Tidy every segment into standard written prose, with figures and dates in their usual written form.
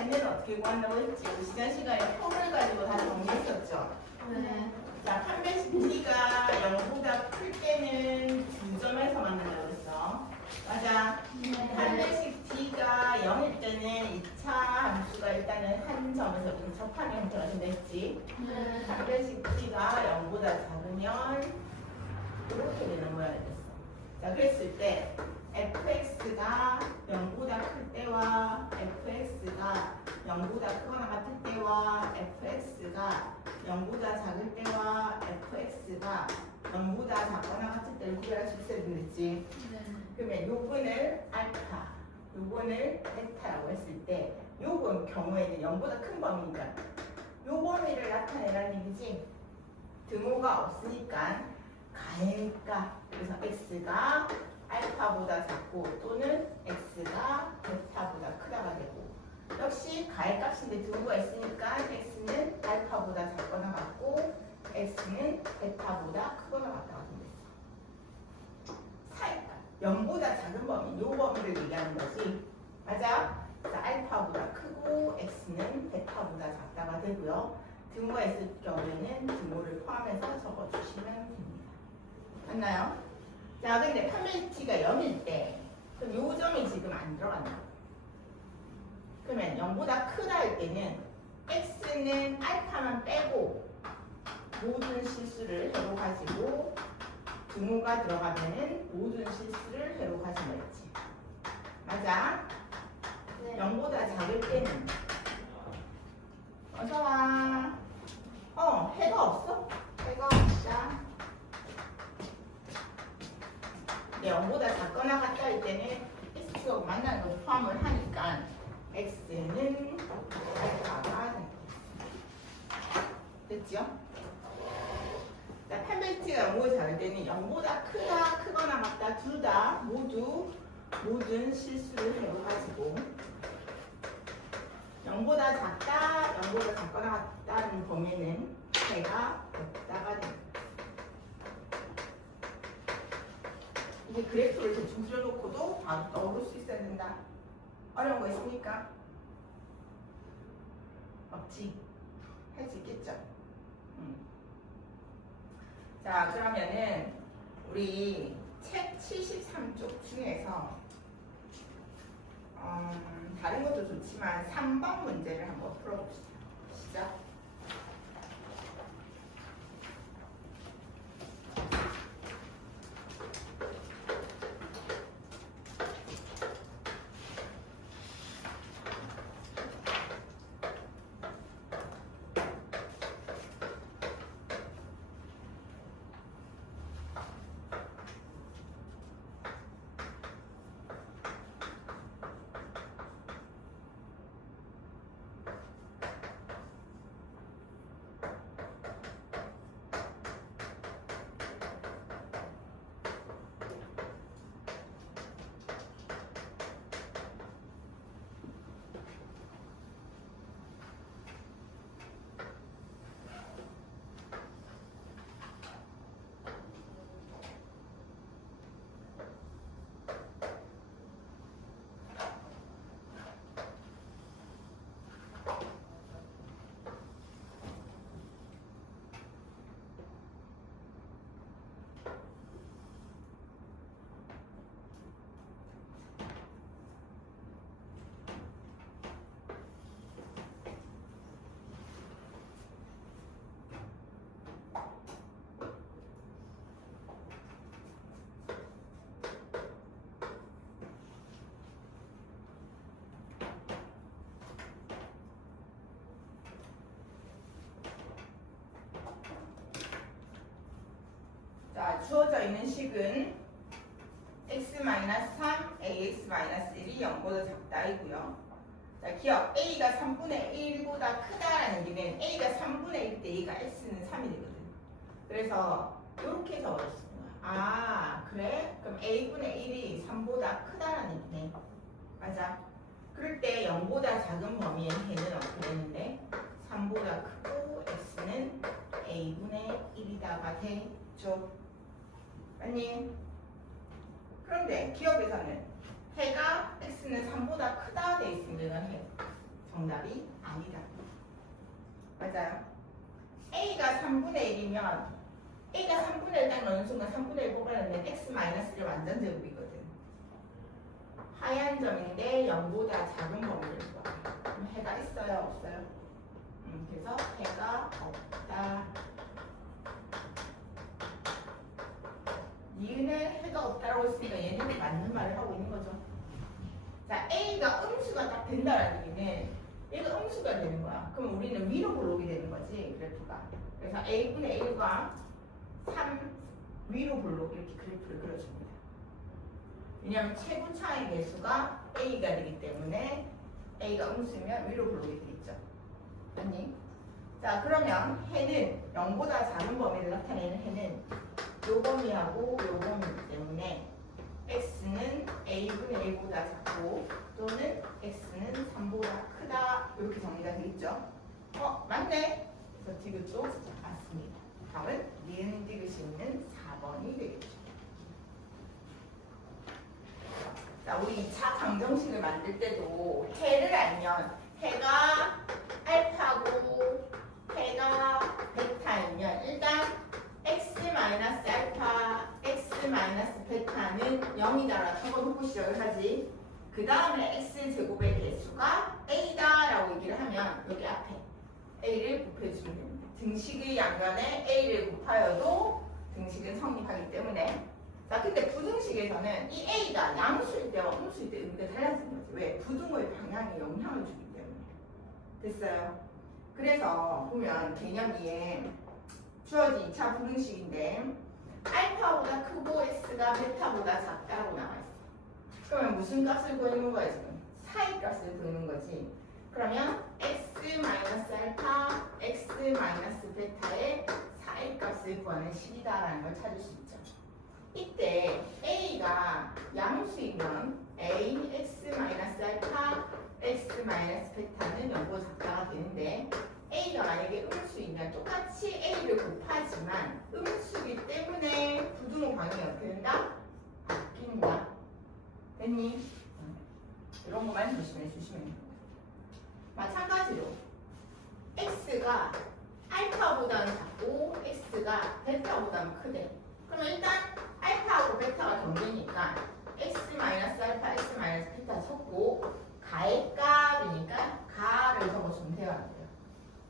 해는 어떻게 구한다고 했지? 우리 지난 시간에 표를 가지고 다 정리했었죠. 네. 자, 판매식 t가 0보다 클 때는 두 점에서 만난다고 했어. 맞아. 판매식 t가 0일 때는 2차 함수가 일단은 한 점에서 접하는 형태가 된다 했지. 네. 판매식 t가 0보다 작으면 이렇게 되는 모양이 됐어. 자, 그랬을 때 fx가 0보다 클 때와 fx가 0보다 크거나 같을 때와 fx가 0보다 작을 때와 fx가 0보다 작거나 같을 때를 구별할 수 있어야 되겠지. 그러면 요번을 알파, 요번을 베타라고 했을 때 요번 경우에는 0보다 큰 범위니까 요 범위를 나타내라는 얘기지. 등호가 없으니까 가행가, 그래서 x가 알파보다 작고 또는 x가 베타보다 크다가 되고, 역시 가액값인데 등호가 있으니까 x는 알파보다 작거나 같고 x는 베타보다 크거나 같다가 된다. 사이가 0보다 작은 범위, 요 범위를 얘기하는 거지. 맞아? 자, 알파보다 크고 x는 베타보다 작다가 되고요. 등호가 있을 경우에는 등호를 포함해서 적어주시면 됩니다. 맞나요? 자, 근데 판매치가 0일 때 그럼 요 점이 지금 안 들어간다. 그러면 0보다 크다 할 때는 x는 알파만 빼고 모든 실수를 해로 가지고 등호가 들어가면은 모든 실수를 해로 가지고 있지. 맞아? 0보다 작을 때는 어서와. 해가 없어? 해가 없다. 0보다 작거나 같다 할 때는 x축하고 만나는 걸 포함을 하니까 x는 알파가 된다. 됐죠? 자, 판별치가 0보다 작을 때는 0보다 크다, 크거나 같다 둘 다 모두 모든 실수를 해가지고 0보다 작다, 0보다 작거나 같다는 범위는 해가 없다가 됩니다. 이게 그래프를 대충 그려놓고도 바로 떠오를 수 있어야 된다. 어려운 거 있습니까? 없지? 할 수 있겠죠? 자, 그러면은 우리 책 73쪽 중에서 다른 것도 좋지만 3번 문제를 한번 풀어봅시다. 시작. 자, 주어져 있는 식은 x-3, ax-1이 0보다 작다이고요. 자, 기억 a가 3분의 1보다 크다라는 얘기는 a가 3분의 1 때 a가 x는 3이 되거든. 그래서 이렇게 적어줬습니다. 아, 그래? 그럼 a분의 1이 3보다 크다라는 얘기네. 맞아. 그럴 때 0보다 작은 범위의 해는 어떻게 되는데 3보다 크고 x는 a분의 1이다가 되죠. 맞니? 그런데 기억에서는 해가 x는 3보다 크다 돼 있으면 해. 정답. 답이 아니다. 맞아요. A가 3분의 1이면 A가 3분의 1 딱 넣는 순간 3분의 1 뽑아내면 X-1의 완전 제곱이거든. 하얀 점인데 0보다 작은 범위를 구하래. 그럼 해가 있어요? 없어요? 그래서 해가 없다. 니은에 해가 없다라고 했으니까 얘는 맞는 말을 하고 있는 거죠. 자, A가 음수가 딱 된다라는 얘기는 얘가 음수가 되는 거야. 그럼 우리는 위로 볼록이 되는 거지, 그래프가. 그래서 A분의 1과 3 위로 볼록 이렇게 그래프를 그려줍니다. 왜냐하면 최고 차의 개수가 A가 되기 때문에 A가 음수면 위로 볼록이 되겠죠. 아니? 자, 그러면 해는 0보다 작은 범위를 나타내는 해는 요 범위하고 요 범위이기 때문에 x는 a분의 1보다 작고 또는 x는 3보다 크다 이렇게 정리가 되겠죠. 맞네. 그래서 디귿도 맞습니다. 답은 니은 디귿이 있는 4번이 되겠죠. 자, 우리 2차 방정식을 만들 때도 해를 알면 해가 알파고 해가 베타이면 일단 x-알파, x-베타는 0이다라고 적어놓고 시작을 하지. 그 다음에 x제곱의 개수가 a다라고 얘기를 하면 여기 앞에 a를 곱해주면 됩니다. 등식의 양변에 a를 곱하여도 등식은 성립하기 때문에. 자, 근데 부등식에서는 이 a가 양수일 때와 음수일 때 의미가 달라지는 거지. 왜? 부등의 방향에 영향을 주기 때문에. 됐어요? 그래서 보면 개념 2에 주어진 2차 부등식인데 알파보다 크고 x가 베타보다 작다고 나와 있어. 그러면 무슨 값을 구하는 거야 지금? 사이 값을 구하는 거지. 그러면 x-알파, x-베타의 사이 값을 구하는 식이다라는 걸 찾을 수 있죠. 이때 a가 양수이면 a, x-알파, x-베타는 0보다 작다가 되는데 a가 만약에 음수이면 똑같이 a를 곱하지만 음수이기 때문에 부등호 방향이 어떻게 된다? 바뀐다. 됐니? 이런 것만 조심해 주시면 됩니다. 마찬가지로 x가 알파보다는 작고 x가 베타보다는 크대. 그러면 일단 알파하고 베타가 동계니까 x-알파, x-베타 섞고 가의 값이니까 가를 적어주면 돼요.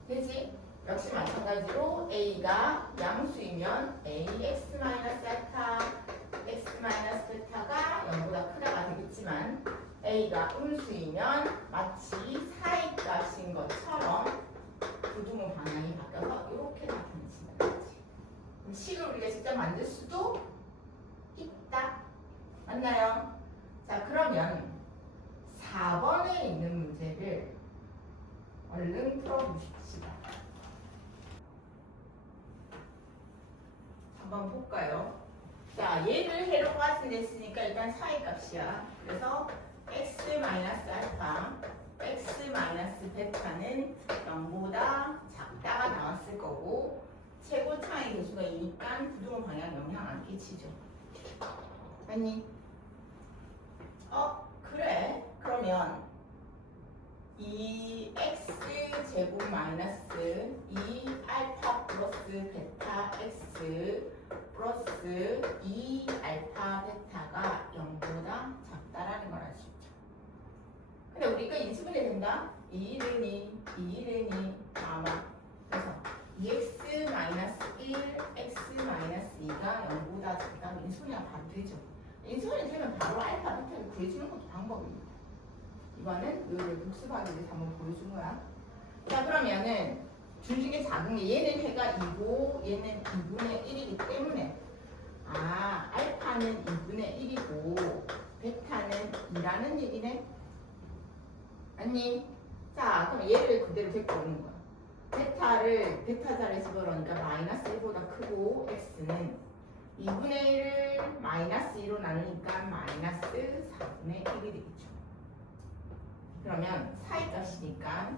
되지? 역시 마찬가지로 a가 양수이면 a x-알파, x-베타가 0보다 크다가 되겠지만 a가 음수이면 마치 사이값인 것처럼 부등호 방향이 바뀌어서 이렇게 나타내진다는 거지. 그럼 식을 우리가 직접 만들 수도 있다. 맞나요? 자, 그러면 4번에 있는 문제를 얼른 풀어보십시다. 한번 볼까요? 자, 얘를 해로 가진했으니까 일단 사이값이야. 그래서 x-알파, x-베타는 0보다 작다가 나왔을 거고 최고 차이 개수가 2니까 부등호 방향 영향 안 끼치죠. 아니? 그래. 그러면 이 x제곱 마이너스 2알파 플러스 베타 x 플러스 2알파 베타가 0보다 작다라는 걸 알 수 있죠. 근데 우리가 인수분해 된다? 2는 2는 아마 그래서 2x 마이너스 1 x 마이너스 2가 0보다 작다면 인수분해가 바로 되죠. 인수분해 되면 바로 알파 베타를 구해주는 것도 방법입니다. 이거는 요를 복습하기 위해서 한번 보여준 거야. 자, 그러면은 중식의 작은 게 얘는 해가 2고 얘는 2분의 1이기 때문에 알파는 2분의 1이고 베타는 2라는 얘기네. 아니? 자, 그럼 얘를 그대로 데리고 오는 거야. 베타를 베타 자리에 집어넣으니까 마이너스 1보다 크고 x는 2분의 1을 마이너스 2로 나누니까 마이너스 4분의 1이 되겠죠. 그러면 사이값이니까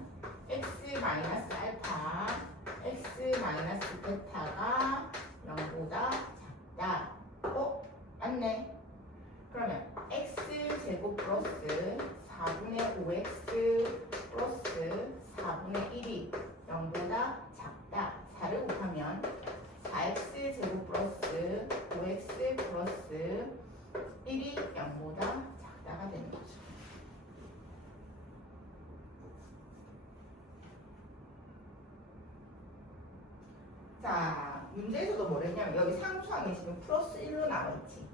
x-알파, x-베타가 0보다 작다. 맞네. 그러면 x제곱 플러스 4분의 5x 플러스 자, 문제에서도 뭐랬냐면 여기 상수항이 지금 플러스 1로 나와있지.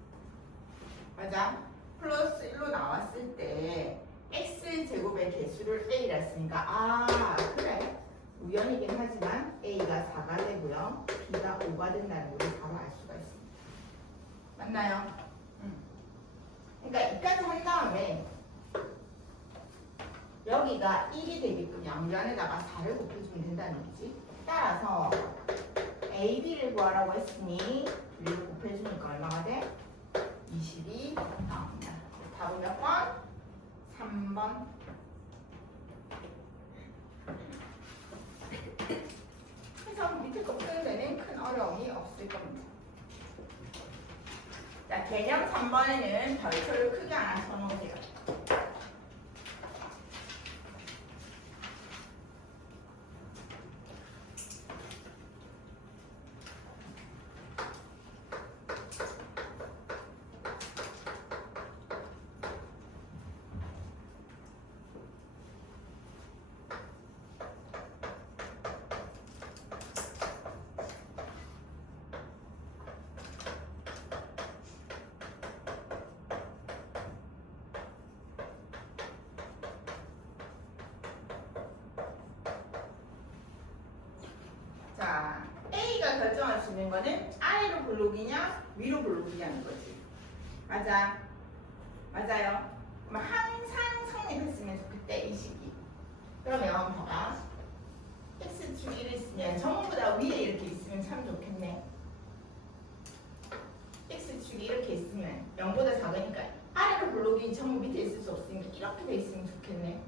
맞아? 플러스 1로 나왔을 때 x제곱의 개수를 a라 했으니까 아 그래 우연이긴 하지만 a가 4가 되고요 b가 5가 된다는 걸 바로 알 수가 있습니다. 맞나요? 그러니까 이까지 한 다음에 여기가 1이 되게끔 양변에다가 4를 곱해주면 된다는 거지. 따라서 a, b를 구하라고 했으니 둘을 곱해주니까 얼마가 돼? 20이 나옵니다. 답은 몇 번? 3번. 그래서 밑에 거 푸는 데는 큰 어려움이 없을 겁니다. 자, 개념 3번에는 별표를 크게 하나 쳐놓으세요. 자, A가 결정할 수 있는 거는 아래로 블록이냐 위로 블록이냐는 거지. 맞아. 맞아요. 그럼 항상 성립했으면 좋겠대 이 시기. 그러면 봐봐. X축 1이 있으면 전부 다 위에 이렇게 있으면 참 좋겠네. X축이 이렇게 있으면 0보다 작으니까 아래로 블록이 전부 밑에 있을 수 없으니까 이렇게 돼 있으면 좋겠네.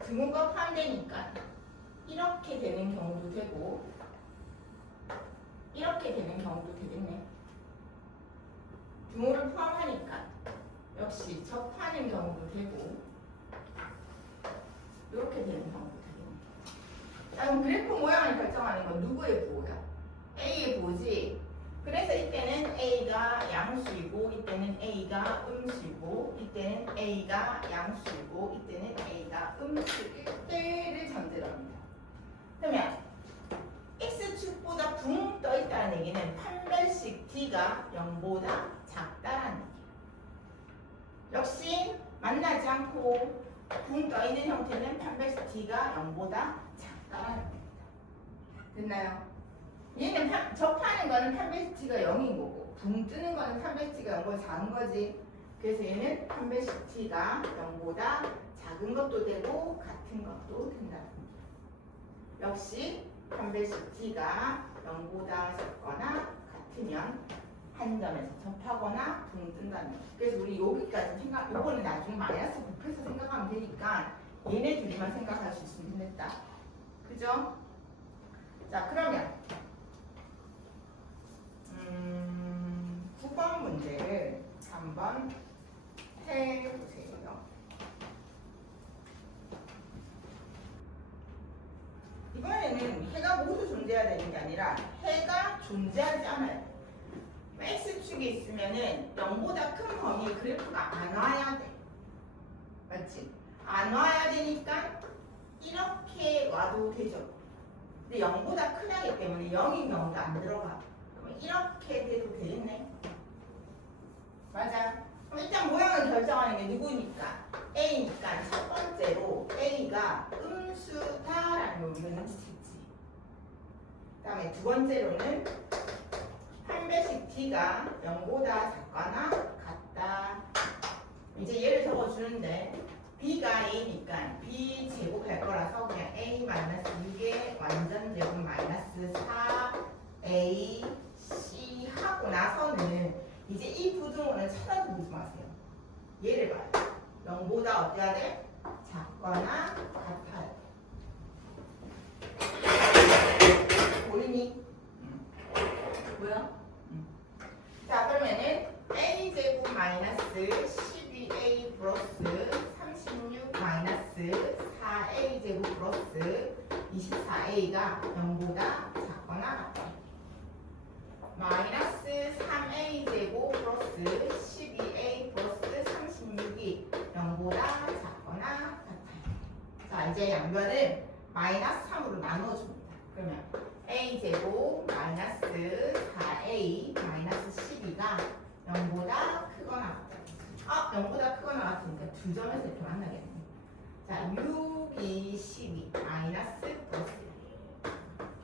등호가 포함되니까 이렇게 되는 경우도 되고 이렇게 되는 경우도 되겠네. 등호를 포함하니까 역시 접하는 경우도 되고 이렇게 되는 경우도 되겠네. 자, 그럼 그래프 모양을 결정하는 건 누구의 부호야? A의 부호지. 그래서 이때는 A가 양수이고 이때는 A가 음수이고 이때는 A가 양수이고 이때는 A가 음수일 때를 전제로 합니다. 그러면 X축보다 붕 떠있다는 얘기는 판별식 D가 0보다 작다라는 얘기예요. 역시 만나지 않고 붕 떠있는 형태는 판별식 D가 0보다 작다라는 겁니다. 됐나요? 얘는 접하는 거는 판별식 T가 0인 거고 붕 뜨는 거는 판별식 T가 0보다 작은 거지. 그래서 얘는 판별식 T가 0보다 작은 것도 되고 같은 것도 된다. 역시 판별식 T가 0보다 작거나 같으면 한 점에서 접하거나 붕 뜬다는 거죠. 그래서 우리 여기까지 생각, 요거는 나중에 마이너스 곱해서 생각하면 되니까 얘네 둘이만 생각할 수 있으면 됐다. 그죠? 자, 그러면 9번 문제를 한번 해보세요. 이번에는 해가 모두 존재해야 되는 게 아니라 해가 존재하지 않아요. X축이 있으면은 0보다 큰 범위 그래프가 안 와야 돼. 맞지? 안 와야 되니까 이렇게 와도 되죠. 근데 0보다 크다기 때문에 0인 경우도 안 들어가. 그러면 이렇게 돼도 되겠네. 맞아. 그럼 일단 모양을 결정하는 게 누구니까? A니까 첫 번째로 A가 음수다라는 걸 우리가 눈치챘지. 그 다음에 두 번째로는 판별식 D가 0보다 작거나 같다. 이제 얘를 적어주는데 B가 A니까 B 제곱할 거라서 그냥 A 마이너스 6의 완전 제곱 마이너스 4A C 하고 나서는 이제 이 부등호는 찾아보지 마세요. 얘를 봐요. 0보다 어때야 돼? 작거나 같아야 돼. 보이니? 뭐야? 자, 그러면은 A제곱 마이너스 12A 플러스 36 마이너스 4A제곱 플러스 24A가 0보다 작거나 같다. 마이너스 3A제곱 플러스 12A 플러스 36이 0보다 작거나 같아요. 자, 이제 양변을 마이너스 3으로 나누어줍니다. 그러면 a제곱 마이너스 4a 마이너스 12가 0보다 크거나 같다. 0보다 크거나 같으니까 두 점에서 이렇게 만나겠네. 자, 6이 12 마이너스 플러스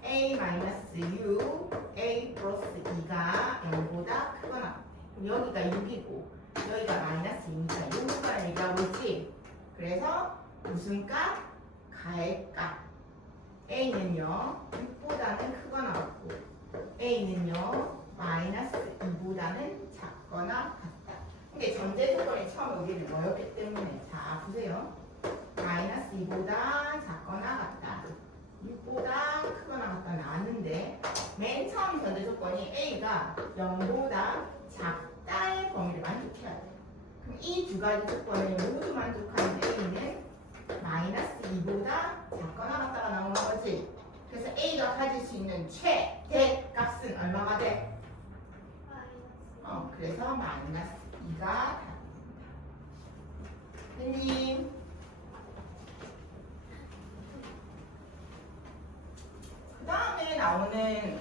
a 마이너스 6 a 플러스 2가 0보다 크거나 같다. 그럼 여기가 6이고 여기가 마이너스 2니까 요거가 얘기하고 있지. 그래서 무슨 값? 가의 값. a는요 6보다는 크거나 같고 a는요 마이너스 2보다는 작거나 같다. 근데 전제 조건이 처음 여기는 뭐였기 때문에 자 보세요. 마이너스 2보다 작거나 같다. 6보다 크거나 같다 나왔는데 맨 처음 전제 조건이 a가 0보다 작다의 범위를 만족해야 돼. 그럼 이 두 가지 조건을 모두 만족하는 a는 마이너스 2보다 작거나 같다가 나오는 거지. 그래서 a가 가질 수 있는 최대 값은 얼마가 돼? 그래서 마이너스 2가 답입니다. 선생님 그 다음에 나오는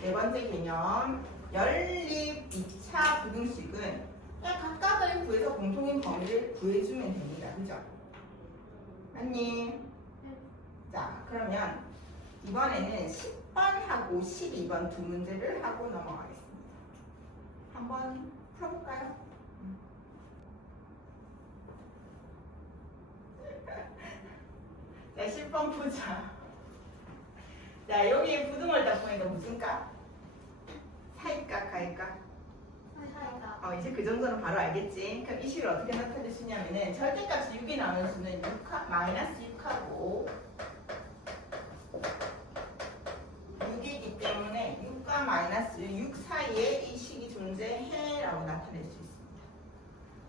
네 번째 개념 연립 2차 부등식은 그냥 각각을 구해서 공통인 범위를 구해주면 됩니다. 그죠? 맞니? 자 그러면 이번에는 10번하고 12번 두 문제를 하고 넘어가겠습니다. 한번 풀어볼까요? 자 10번 보자. 자 여기 부등을 딱 보니까 무슨 값? 사이값 가이값? 이제 그 정도는 바로 알겠지? 그럼 이 식을 어떻게 나타낼 수 있냐면은 절대값이 6이 나오는 수는 6하, 마이너스 6하고 6이기 때문에 6과 마이너스 6 사이에 이 식이 존재해 라고 나타낼 수 있습니다.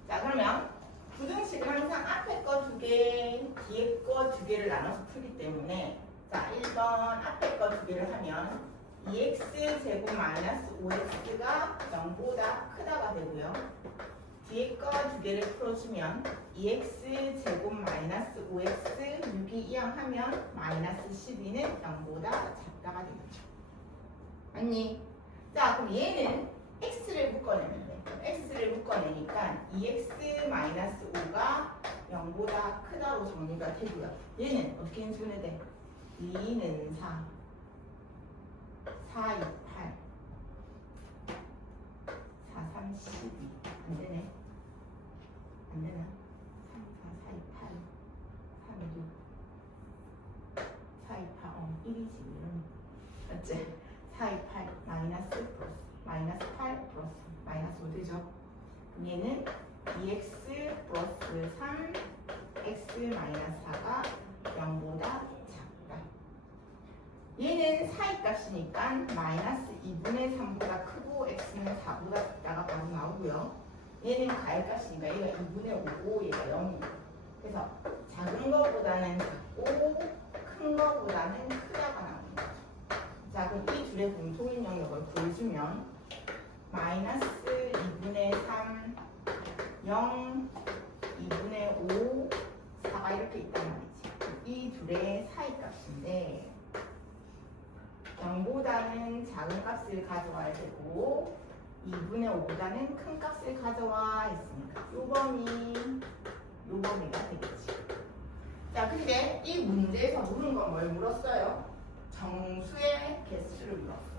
자 그러면 부등식은 항상 앞에 거 2개, 뒤에 거 2개를 나눠서 풀기 때문에 자 1번 앞에 거 2개를 하면 2x 제곱 마이너스 5x가 0보다 크다가 되고요. 뒤에 거 2개를 풀어주면 2x 제곱 마이너스 5x 6이 이항하면 마이너스 12는 0보다 작다가 되겠죠. 맞니? 자 그럼 얘는 x를 묶어내면 돼. x를 묶어내니까 2x 마이너스 5가 0보다 크다로 정리가 되고요. 얘는 어떻게 인수분해 돼? 2는 4 4, 2, 8 4, 3, 12 안되네 안되나? 3, 4, 4, 2, 8 3, 6 4, 2, 8 1이지 이런 맞지? 4, 2, 8 마이너스 플러스 마이너스 8 플러스 마이너스 5 되죠? 그럼 얘는 2x 플러스 3 x 마이너스 4가 0보다 얘는 사이값이니까 마이너스 2분의 3보다 크고 x는 4보다 작다가 바로 나오고요. 얘는 가액값이니까 얘가 2분의 5고 얘가 0이고 그래서 작은 거보다는 작고 큰 거보다는 크다가 나오는 거죠. 자 그럼 이 둘의 공통인 영역을 구해주면 마이너스 2분의 3 0 2분의 5 4가 이렇게 있단 말이지. 이 둘의 사이값인데 0보다는 작은 값을 가져와야 되고 2분의 5보다는 큰 값을 가져와 했으니까 요 범위가 되겠지. 자 근데 이 문제에서 물은 건 뭘 물었어요? 정수의 개수를 물었어.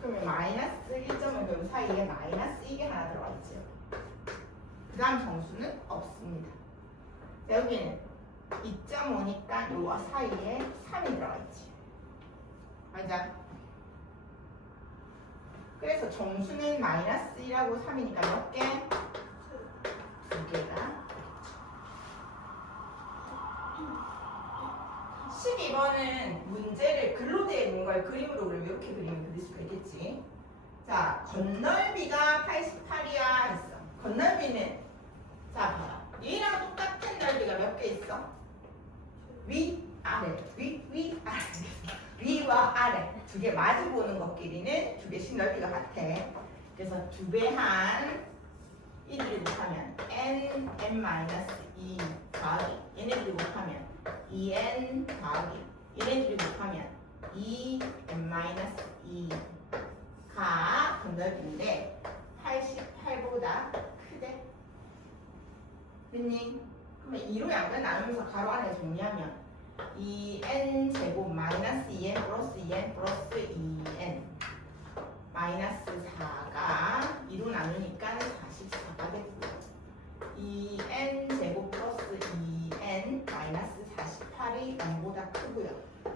그러면 마이너스 1점을 배운 사이에 마이너스 2개 하나 들어가 있죠. 그 다음 정수는 없습니다. 자 여기는 2.5니까 요 사이에 3이 들어가 있지. 맞아. 그래서 정수는 마이너스 1하고 3이니까 몇 개? 2개가 12번은 문제를 글로 되어 있는 걸 그림으로 그리면 이렇게 그리면 그릴 수가 있겠지. 자, 건널비가 88이야 했어. 건널비는 자 봐라. 얘랑 똑같은 넓이가 몇 개 있어? 위, 아래, 위, 아래. 위와 아래 두 개 마주 보는 것끼리는 두 개씩 넓이가 같아. 그래서 2배한 1을 곱하면 n, n-2 더하기 얘네들이 곱하면 2n 더하기 얘네들이 곱하면 2n-2가 건널비인데 88보다 크대. 됐니? 그러면 2로 양변 나누면서 가로 안에 정리하면 2n 제곱 마이너스 2n 플러스 2n 플러스 2n 마이너스 4가 2로 나누니까 44가 됐고요. 2n 제곱 플러스 2n 마이너스 48이 0보다 크고요.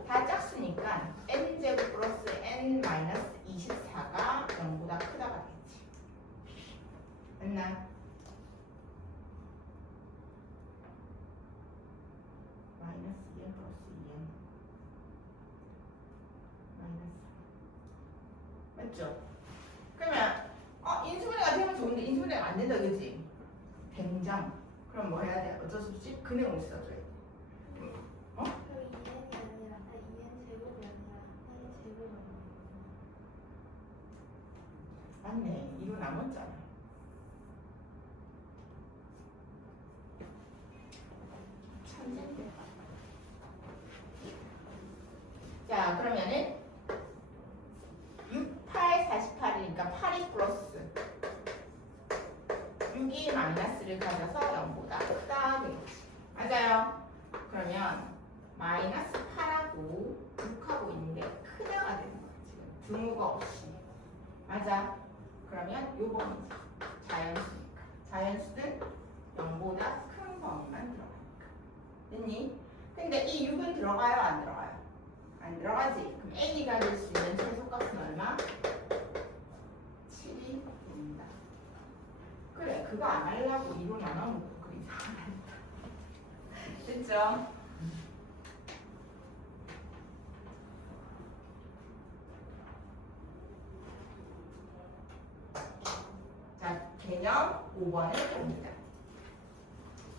다 짝수니까 n 제곱 플러스 n 마이너스 24가 0보다 크다가 되겠지. 맞나? 마이너스 2n 플러스 2n 마이너스 맞죠? 그러면 인수분해가 되면 좋은데 인수분해가 안 된다 그지? 된장. 그럼 뭐 해야 돼? 어쩔 수 없이 근해공식 써줘야 돼. 어? 그럼 2n이 아니라 2n 제곱이 아니라 n 제곱이 맞네. 이거 남았잖아. 천재인데. 자, 그러면은 6, 8, 48이니까 8이 플러스 6이 마이너스를 가져서 0보다 크다 되겠지. 맞아요. 그러면 마이너스 8하고 6하고 있는데 크다가 되는 거야. 지금 등호가 없이. 맞아. 그러면 요번 자연수니까. 자연수는 0보다 큰 범위만 들어가니까. 됐니? 근데 이 6은 들어가요? 안 들어가요? 안 들어가지. 그럼 n이 가질 수 있는 최소값은 얼마? 7이 됩니다. 그래, 그거 안 하려고 2로 나눠먹고 그 이상하다. 됐죠? 자, 개념 5번을 봅니다.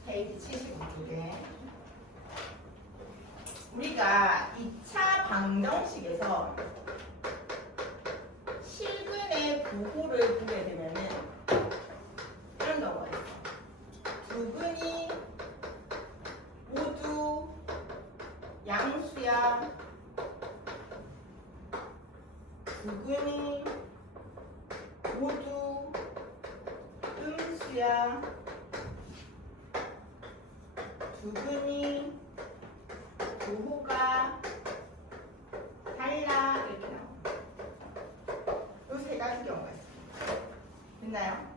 페이지 75쪽에 우리가 2차 방정식에서 실근의 부호를 보게 되면은 이런 경우가 있어. 두 근이 모두 양수야. 두 근이 모두 음수야. 두 근이 부호가 달라. 이렇게 나옵니다. 이 세 가지 경우가 있습니다. 됐나요?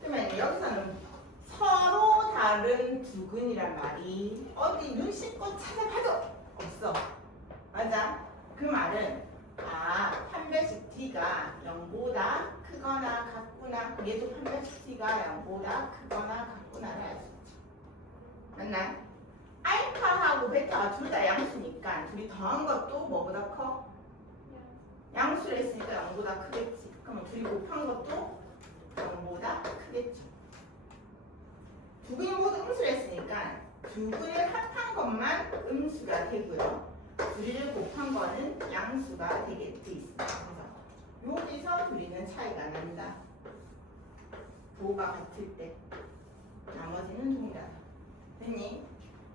그러면 여기서는 서로 다른 두 근이란 말이 어디 눈씻고 찾아봐도 없어. 맞아? 그 말은 판별식 D가 0보다 크거나 같구나. 얘도 판별식 D가 0보다 크거나 같구나를 알 수 있죠. 맞나? 알파하고 베타가 둘 다 양수니까 둘이 더한 것도 뭐보다 커? 양수를 했으니까 0보다 크겠지. 그러면 둘이 곱한 것도 0보다 크겠죠. 두 근이 모두 음수를 했으니까 두 근을 합한 것만 음수가 되고요. 둘이를 곱한 거는 양수가 되게 돼 있습니다. 그래서 여기서 둘이는 차이가 난다. 부호가 같을 때 나머지는 동일하다. 됐니?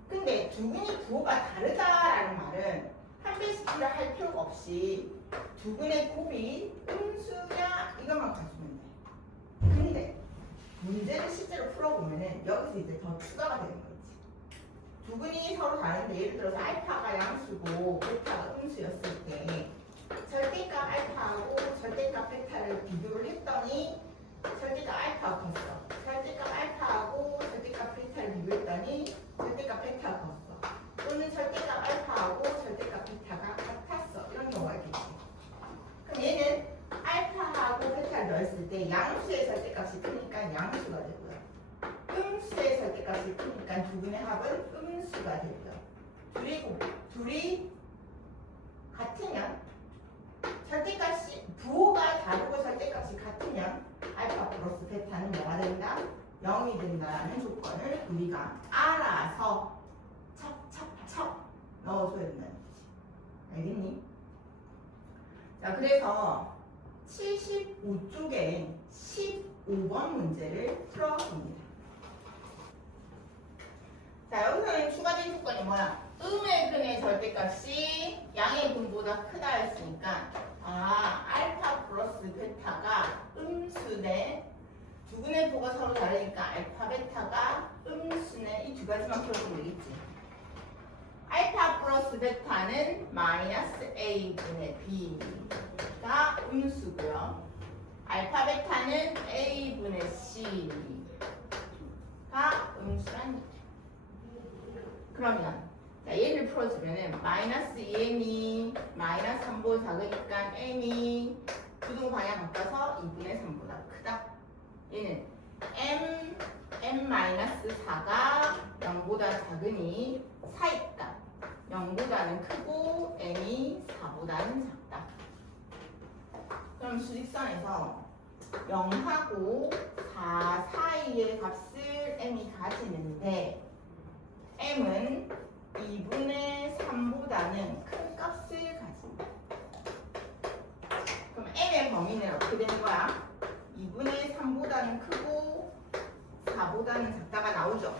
근데 두 근이 부호가 다르다라는 말은 판별식을 할 필요가 없이 두 근의 곱이 음수냐 이것만 봐주면 돼. 근데 문제를 실제로 풀어보면은 여기서 이제 더 추가가 되는 거지. 두 근이 서로 다른데 예를 들어서 알파가 양수고 베타가 음수였을 때 절대값 알파하고 절대값 베타를 비교를 했더니 절대값 알파가 컸어. 절대값 알파하고 절대값 베타를 비교했더니 절대값 베타가 컸어. 또는 절대값 알파하고 절대값 베타가 같았어. 이런 경우가 있겠지. 그럼 얘는 알파하고 베타를 넣었을 때 양수의 절대값이 크니까 양수가 되고요. 음수의 절대값이 크니까 두 근의 합은 음수가 되고요. 둘이 같으면 절대값이 부호가 다르고 절대값이 같으면 알파 플러스 베타는 뭐가 된다? 0이 된다는 조건을 우리가 알아서 척척척 넣어줘야 된다는 거지. 알겠니? 자, 그래서 75쪽에 15번 문제를 풀어봅니다. 자, 여기서는 추가된 조건이 뭐야? 음의 근의 절대값이 양의 근보다 크다 했으니까 알파 플러스 베타가 음수네. 두 근의 부가 서로 다르니까 알파 베타가 음수네. 이 두 가지만 풀어주면 되겠지. 알파 플러스 베타는 마이너스 a분의 b가 음수고요. 알파 베타는 a분의 c가 음수란 얘기죠. 그러면 자, 얘를 풀어주면은 마이너스 2m이 마이너스 3보다 작으니까 m이 부등 방향 바꿔서 2분의 3보다 크다. 얘는 m-4가 0보다 작으니 4 있다. 0보다는 크고 m이 4보다는 작다. 그럼 수직선에서 0하고 4 사이의 값을 m이 가지는데 m은 2분의 3보다는 큰 값을 가진다. 그럼 m의 범위는 어떻게 되는 거야? 2분의 3보다는 크고 4보다는 작다가 나오죠.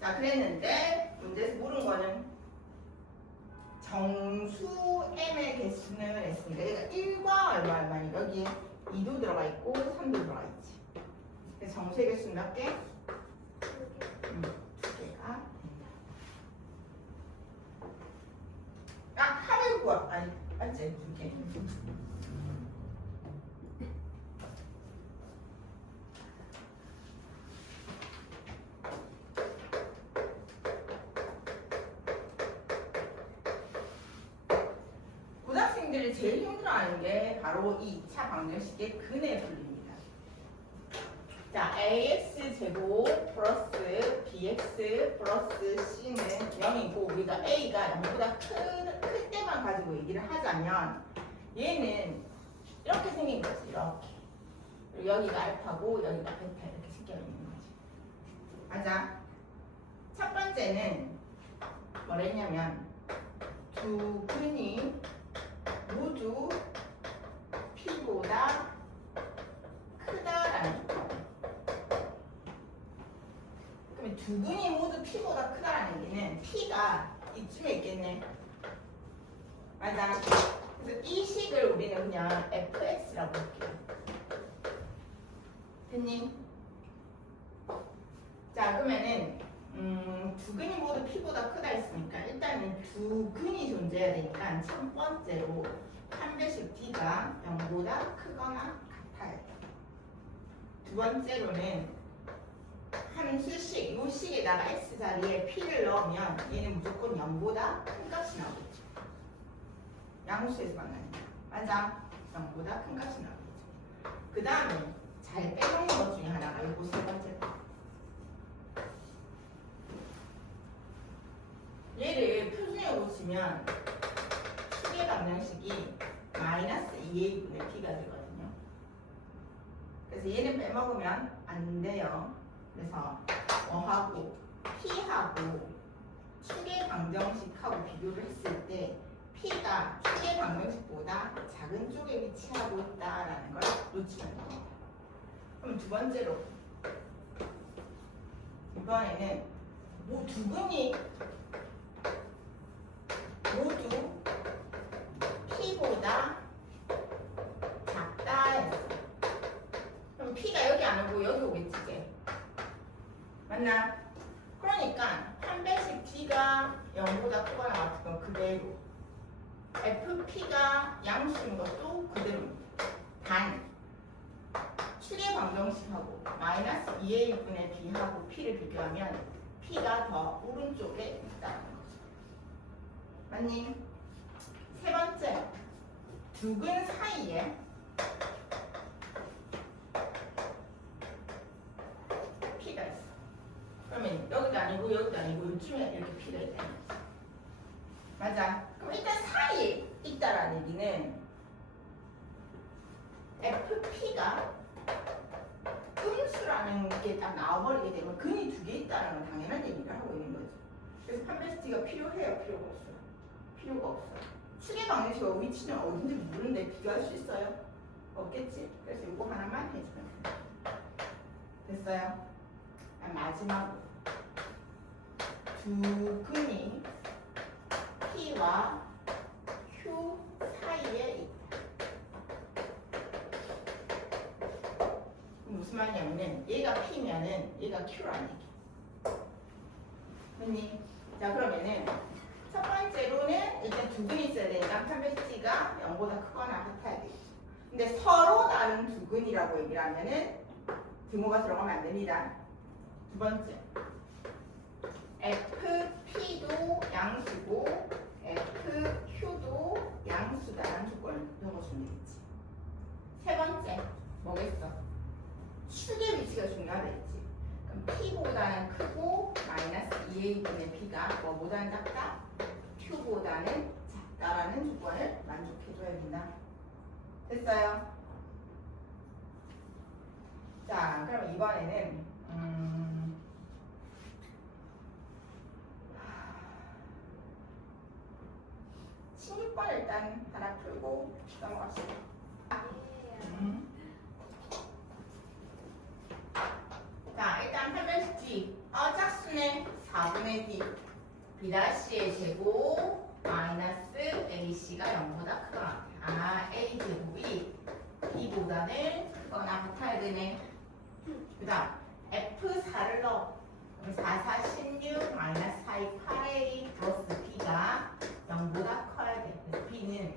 자, 그랬는데 문제에서 물은 거는 정수 m의 개수는 했으니까 얘가 1과 얼마니? 여기에 2도 들어가 있고 3도 들어가 있지. 그래서 정수의 개수는 몇 개? 2개가 된다. 하를 구하. 아니, 맞지? 2개. 고등학생들이 제일 힘들어하는 게 바로 이 2차 방정식의 근의 분리입니다. 자, ax제곱 플러스 bx 플러스 c는 0이고 우리가 a가 0보다 클 때만 가지고 얘기를 하자면 얘는 이렇게 생긴 거지. 이렇게. 그리고 여기가 알파고 여기가 베타 이렇게 생겨 있는 거지. 맞아. 첫 번째는 뭐랬냐면 두 근이 모두 P보다 크다라는 거. 그러면 두 근이 모두 P보다 크다라는 얘기는 P가 이쯤에 있겠네. 맞아. 그래서 이 식을 우리는 그냥 fx라고 할게요. 됐니? 자, 그러면은 두 근이 모두 P보다 크다 했으니까 일단은 두 근이 존재해야 되니까 첫 번째로 판별식 D가 0보다 크거나 같아야 돼. 두 번째로는 함수식, 이 식에다가 x 자리에 P를 넣으면 얘는 무조건 0보다 큰 값이 나오겠죠. 양수에서 만나니까. 맞아. 0보다 큰 값이 나오겠죠. 그 다음에 잘 빼먹는 것 중에 하나가 요거 세 번째 거. 얘를 표준에 오시면 축의 방정식이 마이너스 2a분의 b가 되거든요. 그래서 얘는 빼먹으면 안 돼요. 그래서 어하고 p하고 축의 방정식하고 비교를 했을 때 p가 축의 방정식보다 작은 쪽에 위치하고 있다라는 걸 놓치면 됩니다. 그럼 두 번째로 이번에는 뭐 두 근이 모두 P보다 작다 했어. 그럼 P가 여기 안 오고 여기 오겠지 이제. 맞나? 그러니까 판별식 D가 0보다 크거나 같은 건 그대로 FP가 양수인 것도 그대로입니다. 단 축의 방정식하고 마이너스 2a분의 b하고 p를 비교하면 p가 더 오른쪽에 있다는 거죠. 맞니? 세 번째, 두 근 사이에 p가 있어. 그러면 여기도 아니고 여기도 아니고 이쯤에 이렇게 p가 있다는 거죠. 맞아. 그럼 일단 사이에 있다라는 얘기는 FP가 음수라는 게 딱 나와버리게 되면 근이 두 개 있다는 건 당연한 얘기를 하고 있는 거죠. 그래서 판별식가 필요해요? 필요가 없어요? 필요가 없어요. 축의 방정식 위치는 어딘지 모르는데 비교할 수 있어요? 없겠지? 그래서 이거 하나만 해주면 돼요. 됐어요? 마지막으로 두 근이 P와 Q 사이에 있다. 무슨 말이냐면은 얘가 P면은 얘가 Q라는 얘기. 됐니? 자 그러면은 첫 번째로는 일단 두근이 있어야 되니까 판별C가 0보다 크거나 같아야 돼. 근데 서로 다른 두근이라고 얘기를 하면은 등호가 들어가면 안 됩니다. 두 번째, FP도 양수고 FQ도 양수다라는 조건을 적어주면 되겠지. 세 번째, 뭐겠어? 축의 위치가 중요하다 했지. 그럼 P보다는 크고 마이너스 2A분의 P가 뭐보다는 작다? Q보다는 작다라는 조건을 만족해줘야 된다. 됐어요? 자, 그럼 이번에는 16번 일단 하나 풀고 넘어갑시다. 자, 일단 판별식 D. 짝수네 4분의 D. B'의 제곱 마이너스 AC가 0보다 크거나 같아. A 제곱이 B보다는 크거나 같아야 되네. 그 다음 F4를 넣어. 그럼 4, 4, 16 마이너스 4, 2, 8A 플러스 B가 0보다 커야 돼. 그래서 B는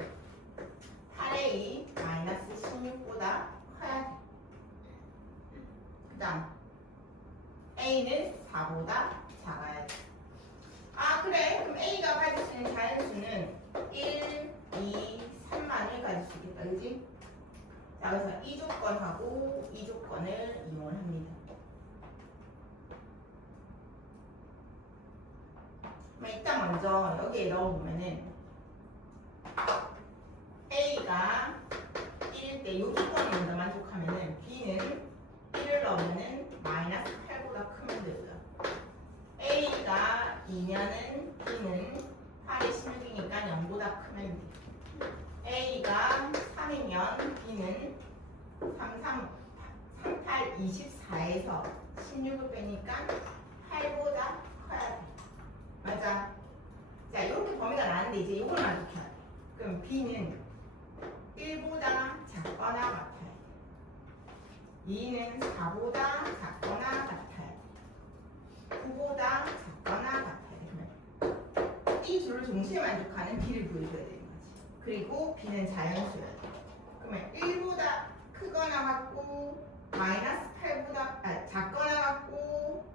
8A 마이너스 16보다 커야 돼. 그 다음 A는 4보다 작아야 돼. 그래. 그럼 A가 가질 수 있는 자연수는 1, 2, 3만을 가질 수 있겠다. 그지? 자, 그래서 이 조건하고 이 조건을 이용합니다. 그럼 일단 먼저 여기에 넣어보면은 A가 1일 때 이 조건을 먼저 만족하면은 B는 1을 넣으면은 마이너스 8보다 크면 되고요. A가 2면은 B는 8이 16이니까 0보다 크면 돼요. A가 3이면 B는 3, 8, 24에서 16을 빼니까 8보다 커야 돼. 맞아. 자, 이렇게 범위가 나는데 이제 이걸 만족해야 돼. 그럼 B는 1보다 작거나 같아야 돼. 2는 4보다 작거나 같아야 돼. 9보다 작거나 같아야 돼. 그러면 이 둘을 동시에 만족하는 B를 보여줘야 되는 거지. 그리고 B는 자연수여야 돼. 그러면 1보다 크거나 같고 마이너스 8보다 작거나 같고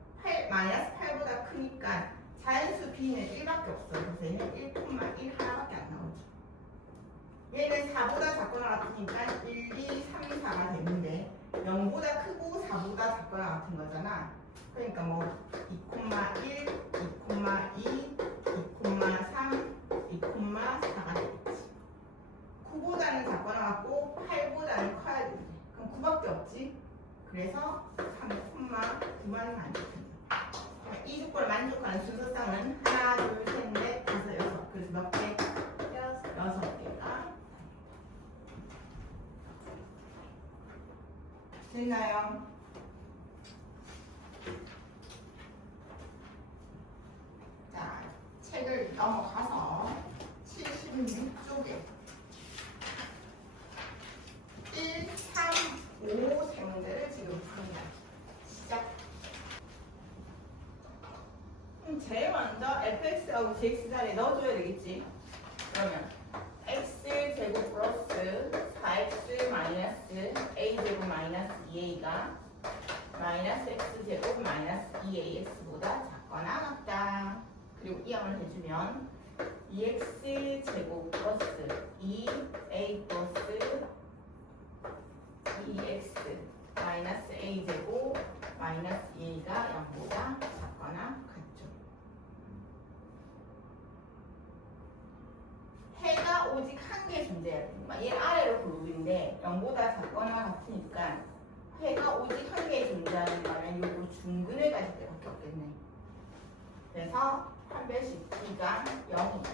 마이너스 8보다 크니까 자연수 B는 1밖에 없어. 그래서 얘는 1,1 하나밖에 안 나오죠. 얘는 4보다 작거나 같으니까 1, 2, 3, 4가 되는데 0보다 크고 4보다 작거나 같은 거잖아. 그러니까 뭐 2,1, 2,2, 2,3, 2,4가 되겠지. 9보다는 작거나 같고 8보다는 커야 되는데 그럼 9밖에 없지. 그래서 3,9만 만족한다. 이 조건을 만족하는 순서상은 하나, 둘, 셋, 넷, 다섯, 여섯. 그래서 몇 개? 6개가 됐나요? 자, 책을 넘어가서 76쪽에 1, 3, 5 세 문제를 지금 풉니다. 시작. 제일 먼저 fx하고 gx 자리에 넣어줘야 되겠지. 그러면 x제곱 플러스 4x 마이너스 a제곱 마이너스 2a가 마이너스 x제곱 마이너스 2ax보다 작거나 같다. 그리고 이항을 해주면 2x제곱 플러스 2a 플러스 2x 마이너스 a제곱 마이너스 2a가 0보다 작거나 같죠. 해가 오직 한 개 존재해야 돼. 얘 아래로 그룹인데 0보다 작거나 같으니까 해가 오직 한 개 존재하는 거면 요거 중근을 가질 때밖에 없겠네. 그래서 판별식 D가 0이다.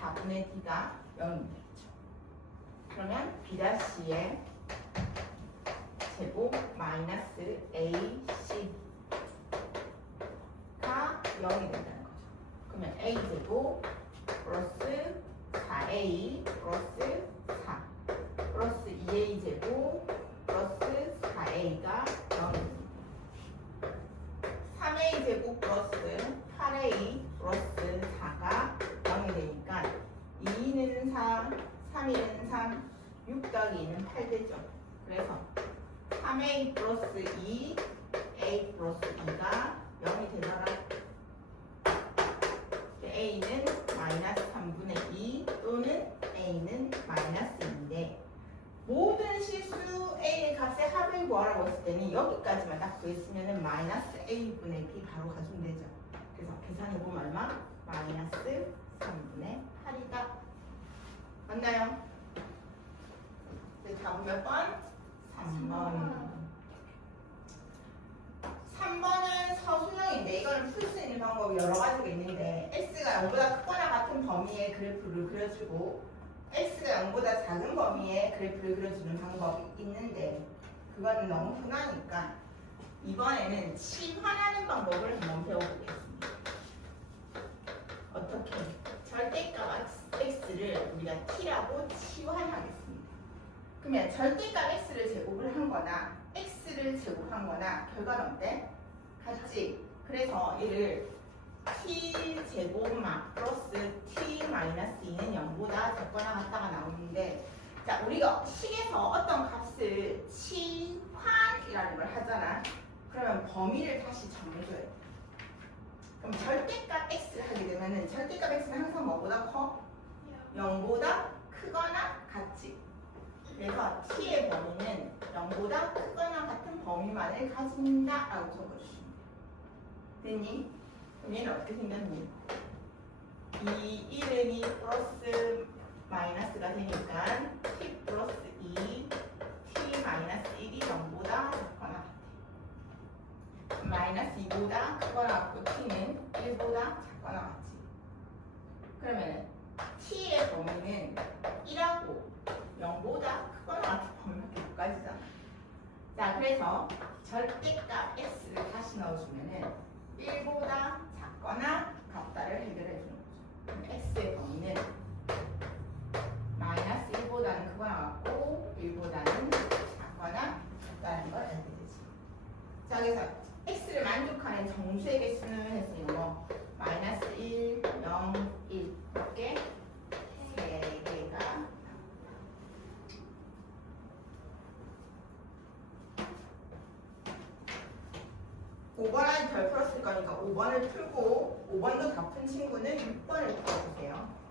4분의 D가 0이 되겠죠. 그러면 B'의 제곱 마이너스 AC 가 0이 된다는 거죠. 그러면 a제곱 플러스 4a 플러스 4 플러스 2a제곱 플러스 4a가 0입니다. 3a제곱 플러스 8a 플러스 4가 0이 되니까 2는 4, 3은 3, 6 더하기 2는 8 되죠. 그래서 3a 플러스 2, a 플러스 2가 0이 되더라. a는 마이너스 3분의 2 또는 a는 마이너스 2인데 모든 실수 a의 값의 합을 구하라고 했을 때는 여기까지만 딱 구했으면 마이너스 a분의 b 바로 가주면 되죠. 그래서 계산해보면 얼마? 마이너스 3분의 8이다. 맞나요? 답은 몇 번? 3번. 3번은 서술형인데 이거는 풀 수 있는 방법이 여러 가지가 있는데 x가 0보다 크거나 같은 범위의 그래프를 그려주고 x가 0보다 작은 범위의 그래프를 그려주는 방법이 있는데 그거는 너무 흔하니까 이번에는 치환하는 방법을 한번 배워보겠습니다. 어떻게? 절대값 x를 우리가 t라고 치환하겠습니다. 그러면 절대값 x를 제곱을 한 거나 x를 제곱한 거나 결과는 어때? 같지? 그래서 얘를 t 제곱만 플러스 t 마이너스 2는 0보다 작거나 같다가 나오는데 자 우리가 식에서 어떤 값을 치환이라는 걸 하잖아. 그러면 범위를 다시 정해줘야 돼. 그럼 절대값 x를 하게 되면은 절대값 x는 항상 뭐보다 커? 0보다 크거나 같지. 그래서 t의 범위는 0보다 크거나 같은 범위만을 가진다 라고 적어주시면 돼. 됐니? 그럼 얘는 어떻게 생겼니? 이 이름이 플러스 마이너스가 되니까 t 플러스 2 t 마이너스 1이 0보다 작거나 같아. 마이너스 2보다 크거나 같고 t는 1보다 작거나 같지. 그러면 t의 범위는 1하고 0보다 크거나 같은 범위밖에 못 가지잖아. 자, 그래서 절대값 x를 다시 넣어주면은 1보다 작거나 같다를 해결해 주는 거죠. 그럼 x의 범위는 마이너스 1보다는 크거나 같고 1보다는 작거나 같다는 걸 알게 되지. 자, 그래서 x를 만족하는 정수의 개수는 했으니 뭐 마이너스 1, 0, 1 이렇게 3개가 5번은 별 풀었을 거니까 5번을 풀고 5번도 다 푼 친구는 6번을 풀어주세요.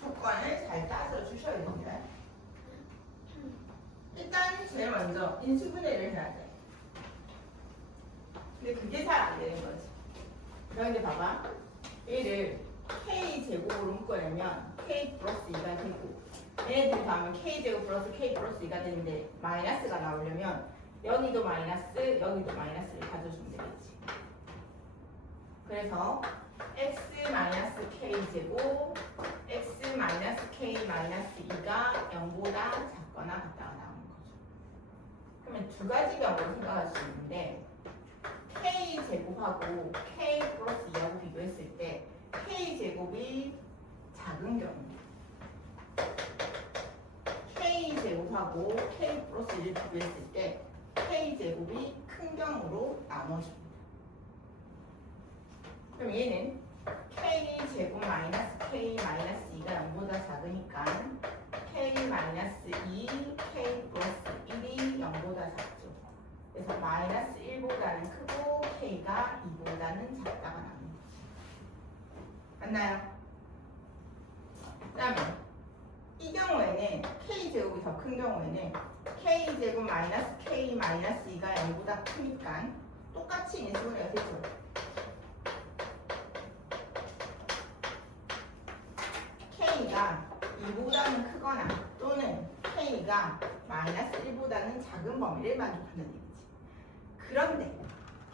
조건을 잘 따져 주셔야 됩니다. 일단 제일 먼저 인수분해를 해야 돼. 근데 그게 잘 안 되는 거지. 그런데 봐봐. 얘를 k 제곱으로 묶어내면 k 플러스 2가 되고 얘네들 다음은 k 제곱 플러스 k 플러스 2가 되는데 마이너스가 나오려면 여기도 마이너스 여기도 마이너스를 가져주면 되겠지. 그래서 x 마이너스 k 제곱 x 마이너스 k 마이너스 2가 0보다 작거나 같다가 나오는 거죠. 그러면 두 가지 경우를 생각할 수 있는데 k 제곱하고 k 플러스 2하고 비교했을 때 k 제곱이 작은 경우 k 제곱하고 k 플러스 1을 비교했을 때 k 제곱이 큰 경우로 나눠줍니다. 그럼 얘는 k 제곱 마이너스 k 마이너스 2가 0보다 작으니까 경우에는 k제곱이 더 큰 경우에는 k제곱 마이너스 k 마이너스 2가 0보다 크니까 똑같이 인수분해가 되죠. k가 2보다는 크거나 또는 k가 마이너스 1보다는 작은 범위를 만족하는 얘기지. 그런데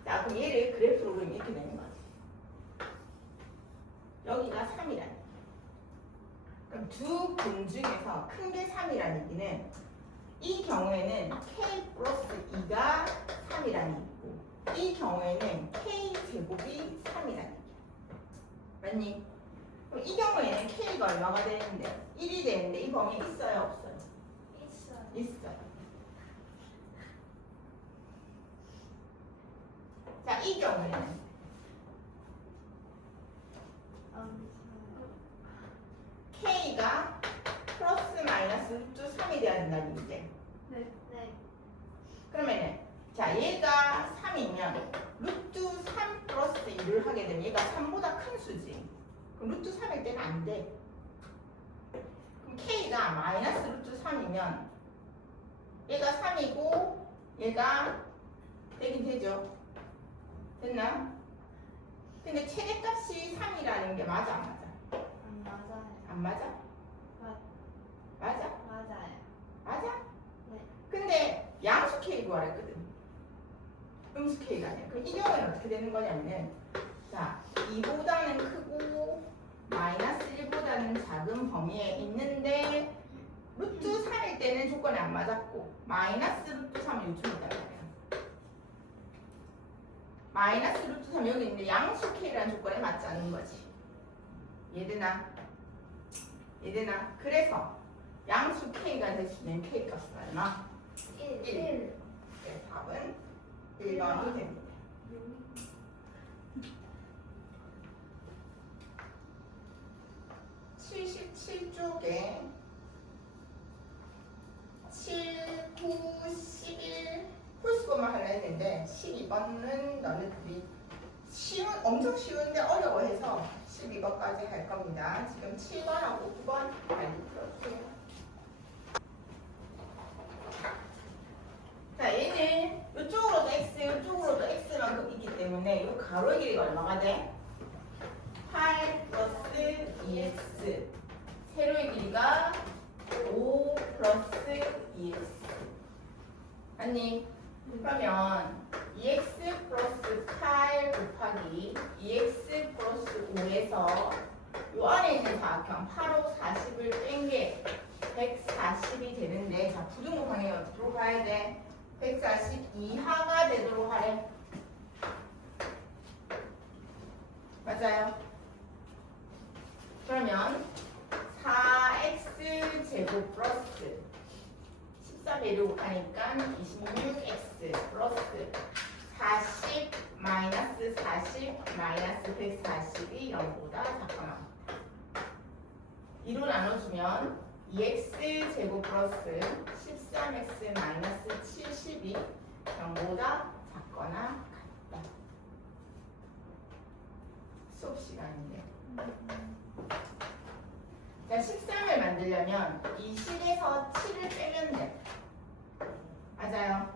자 그럼 얘를 그래프로 그리면 이렇게 되는 거지. 여기가 3이라는 그럼 두 근 중에서 큰 게 3이라는 얘기는 이 경우에는 k 플러스 2가 3이라는 얘기고 이 경우에는 k 제곱이 3이라는 얘기야. 맞니? 그럼 이 경우에는 k가 얼마가 되는데 1이 되는데 이 범위 있어요 없어요? 있어요. 있어요. 자 이 경우에는 k가 플러스 마이너스 루트 3이 돼야 된다는 얘기지. 네. 그러면은 자 얘가 3이면 루트 3 플러스 2를 하게 되면 얘가 3보다 큰 수지. 그럼 루트 3일 때는 안 돼. 그럼 k가 마이너스 루트 3이면 얘가 3이고 얘가 되긴 되죠. 됐나? 근데 최대값이 3이라는 게 맞아 안 맞아? 안 맞아요. 안 맞아? 맞아? 맞아요. 맞아? 네. 근데 양수 K 구하랬거든. 음수 K가 아니야. 그럼 이 경우에는 어떻게 되는 거냐면은 자 2보다는 크고 마이너스 1보다는 작은 범위에 있는데 루트 3일 때는 조건이 안 맞았고 마이너스 루트 3을 요청했단 말이야. 마이너스 루트 3 여기 있는데 양수 K라는 조건에 맞지 않는 거지. 얘들아 얘들아 그래서 양수 K가 될 수 있는 K 값은 얼마? 1. 네, 답은 1번이 됩니다. 77쪽에 7, 9, 11 풀스코만 하려 했는데 12번은 너네들이 엄청 쉬운데 어려워해서 12번까지 할 겁니다. 지금 7번하고 9번 빨리 풀어주세요. 자, 얘는 이쪽으로도 x, 이쪽으로도 x만큼 있기 때문에 이 가로의 길이가 얼마가 돼? 8 플러스 2x. 세로의 길이가 5 플러스 2x. 아니, 그러면 2x 플러스 8 곱하기 2x 플러스 5에서 요 안에 있는 사각형 8, 5, 40을 뺀 게 140이 되는데 자, 부등호 방향이 어디로 가야 돼? 140 이하가 되도록 하래. 맞아요? 그러면 4x 제곱 플러스 13을 하니까 26x 플러스 40 마이너스 40 마이너스 140이 0보다 작거나 2로 나눠주면 2x 제곱 플러스 13x 마이너스 70이 0보다 작거나 같다. 수업 시간인데. 자, 13을 만들려면 20에서 7을 빼면 돼. 맞아요.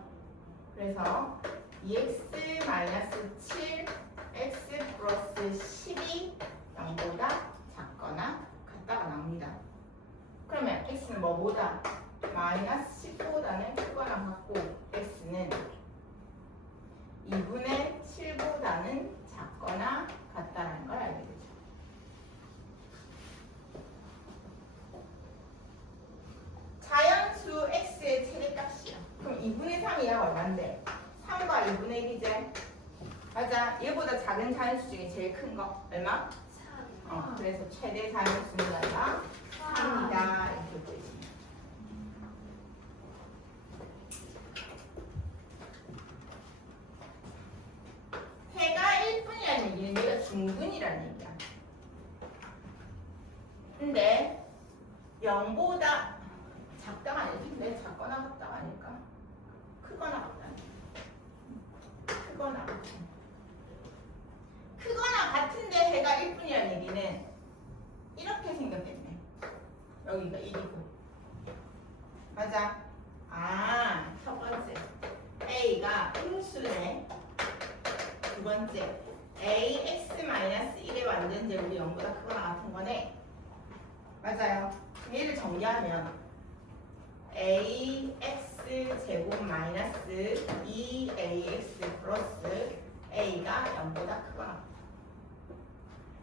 그래서 2x 마이너스 7 x 플러스 10이 0보다 작거나 같다가 나옵니다. 그러면 x는 뭐보다? 마이너스 10보다는 크거나 같고 x는 2분의 7보다는 작거나 같다는 걸 알게 되죠. 자연수 x의 최대값이야. 그럼 2분의 3이야 얼마인데? 3과 2분의 1이제? 맞아. 얘보다 작은 자연수 중에 제일 큰 거 얼마? 3. 그래서 최대 자연수는 얼마? 3이다. 이렇게 보여집니다. 해가 1분이라는 얘기는 얘가 중분이라는 얘기야. 근데 0보다 작다가 아닐까? 작거나 같다가 아닐까? 크거나 같다. 크거나 같다. 크거나 같은데 해가 1분이라는 얘기는 이렇게 생겼겠네. 여기가 1이고 맞아. 아, 첫 번째. A가 음수네. 두 번째. AX-1의 완전 제곱이 0보다 크거나 같은 거네. 맞아요. 얘를 정리하면 AX 제곱 마이너스 2AX 플러스 A가 0보다 크거나.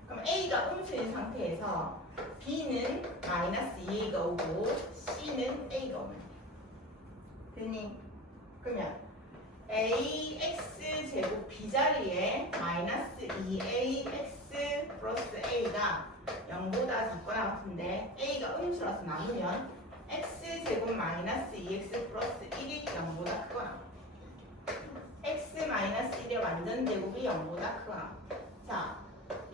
그럼 A가 음수인 상태에서 B는 마이너스 2A가 오고 C는 A가 오면 돼. 됐니? 그러면 AX 제곱 B자리에 마이너스 2AX 플러스 A가 0보다 작거나 같은데 A가 음수라서 나누면 X 제곱 마이너스 2X 플러스 1이 0보다 크거나 X 마이너스 1의 완전 제곱이 0보다 크거나. 자,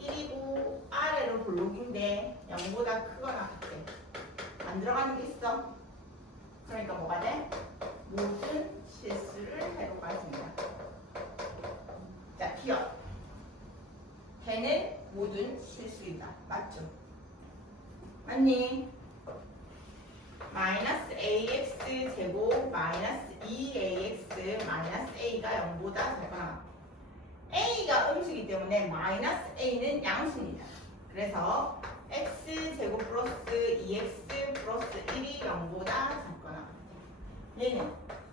1이고 아래로 블록인데 0보다 크거나 같대. 안 들어가는 게 있어. 그러니까 뭐가 돼? 모든 실수를 해로 가진다. 자, 기억. 대는 모든 실수이다. 맞죠? 맞니? 마이너스 AX 제곱 마이너스 2AX 마이너스 A가 0보다 작거나. A가 음수이기 때문에 마이너스 A는 양수입니다. 그래서 X 제곱 플러스 2X 플러스 1이 0보다 작거나. 얘는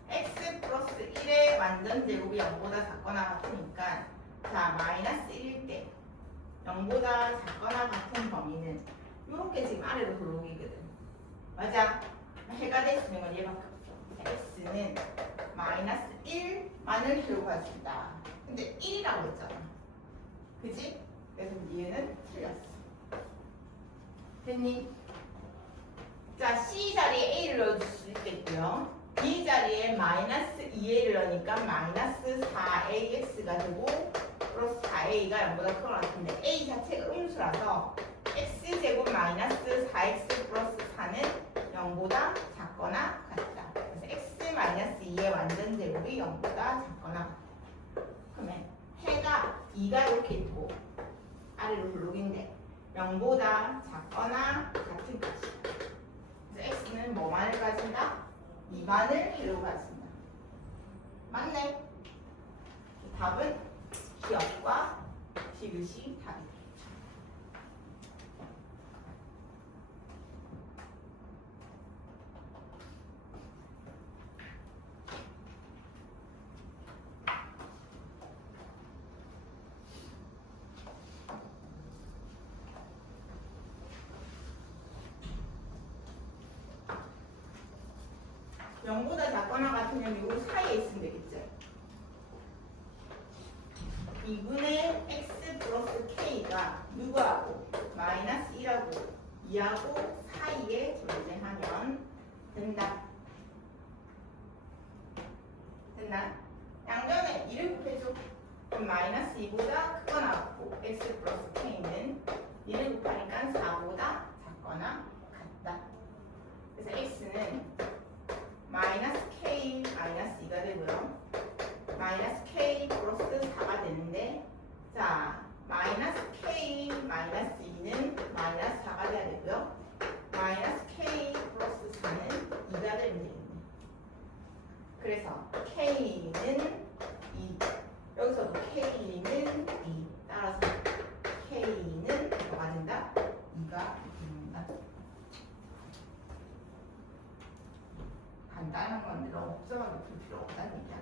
X 플러스 1의 완전 제곱이 0보다 작거나 같으니까 자, 마이너스 1일 때 0보다 작거나 같은 범위는 이렇게 지금 아래로 블록이거든. 맞아. 해가 될 수 있는 건 얘밖에 없어. X는 마이너스 1만을 해로 가진다. 근데 1이라고 했잖아. 그지? 그래서 얘는 틀렸어. 됐니? 자, C 자리에 A를 넣어줄 수 있겠고요. B 자리에 마이너스 2A를 넣으니까 마이너스 4AX가 되고 플러스 4A가 0보다 크거나 같은데 A 자체가 음수라서 X제곱 마이너스 4X 플러스 4는 0보다 작거나 같다. 그래서 X 마이너스 2의 완전 제곱이 0보다 작거나 같다. 그러면 해가 2가 이렇게 있고 아래로 블록인데 0보다 작거나 같은 것이다. 그래서 X는 뭐만을 가진다? 2만을 해로 가진다. 맞네? 답은 기억과 비교시 답이다. 보다 작거나 같으면 요 사이에 있으면 되겠죠. 2분의 x 플러스 k가 누구하고 마이너스 1하고 2하고 사이에 존재하면 된다. 됐나? 양변에 1을 곱해줘. 그럼 마이너스 2보다 크거나 같고 x 플러스 k는 1을 곱하니까 4보다 작거나 같다. 그래서 x는 마이너스 k 마이너스 2가 되고요. 마이너스 k 플러스 4가 되는데 자 마이너스 k 마이너스 2는 마이너스 4가 돼야 되고요. 마이너스 k 플러스 4는 2가 되면 되겠네. 그래서 k는 2 여기서도 k는 2 따라서 k는 뭐가 된다? 2가 된다. 간단한 건데 너무 복잡하게 풀 필요 없다는 얘기야.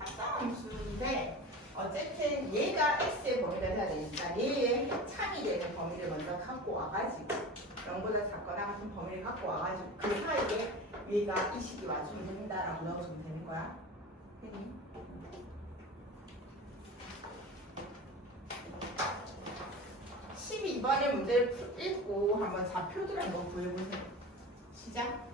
합성함수인데 어쨌든 얘가 x의 범위가 돼야 되니까 얘의 합참이 되는 범위를 먼저 갖고 와가지고 0보다 작거나 같은 범위를 갖고 와가지고 그 사이에 얘가 이 식이 와주면 된다라고 넣어주면 되는 거야. 됐니? 12번의 문제를 읽고 한번 좌표들 한번 구해보세요. 시작.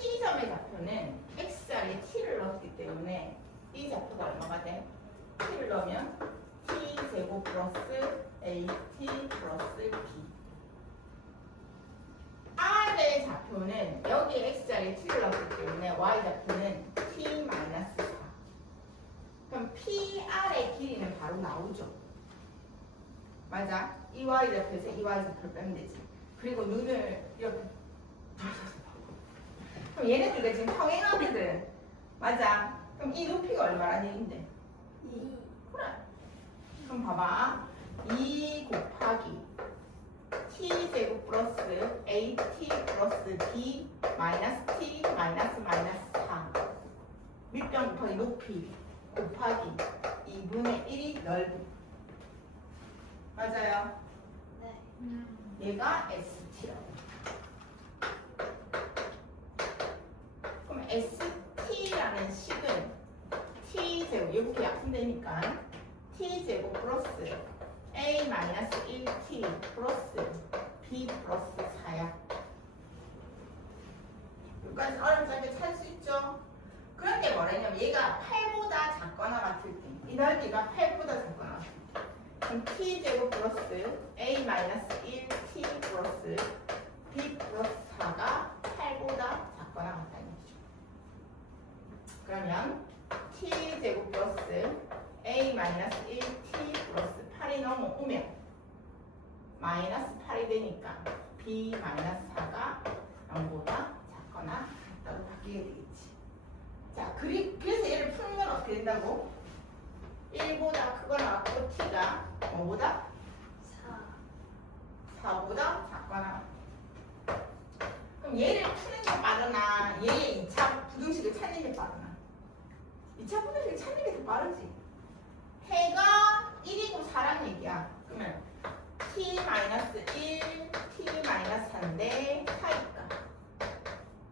P점의 좌표는 X자리에 T를 넣었기 때문에 이 좌표가 얼마가 돼? T를 넣으면 T제곱 플러스 AT 플러스 B. R의 좌표는 여기에 X자리에 T를 넣었기 때문에 Y 좌표는 T 마이너스 4. 그럼 PR의 길이는 바로 나오죠. 맞아. 이 Y 좌표에서 이 Y 좌표를 빼면 되지. 그리고 눈을 이렇게 그럼 얘네들이 지금 평행하거든. 맞아. 그럼 이 높이가 얼마라는 얘긴데? 2. 그래. 그럼 봐봐. 2 곱하기 t제곱 플러스 at 플러스 b 마이너스 t 마이너스 마이너스 4 밑변 곱하기 높이 곱하기 2분의 1이 넓이. 맞아요. 네. 얘가 ST라고. 그럼 ST라는 식은 T제곱, 이렇게 약분되니까 T제곱 플러스 A 마이너스 1T 플러스 B 플러스 4야. 여기까지 어렵게 찾을 수 있죠? 그런데 뭐냐면 얘가 8보다 작거나 같을 때 이 넓이가 8보다 작거나 같을 때 그럼 T제곱 플러스 A 마이너스 1T 플러스 B 플러스 4가 8보다 작거나 같다는 얘기죠. 그러면 T제곱 플러스 A 마이너스 1T 플러스 8이 넘어오면 마이너스 8이 되니까 B 마이너스 4가 0보다 작거나 같다고 바뀌게 되겠지. 자, 그래서 얘를 풀면 어떻게 된다고? 1보다 크거나 같고 T가 뭐보다? 4보다 작거나. 그럼 얘를 푸는 게 빠르나 얘의 2차 부등식을 찾는 게 빠르나? 2차 부등식을 찾는 게 더 빠르지. 해가 1이고 4란 얘기야. 그러면 t-1, t-4인데 4니까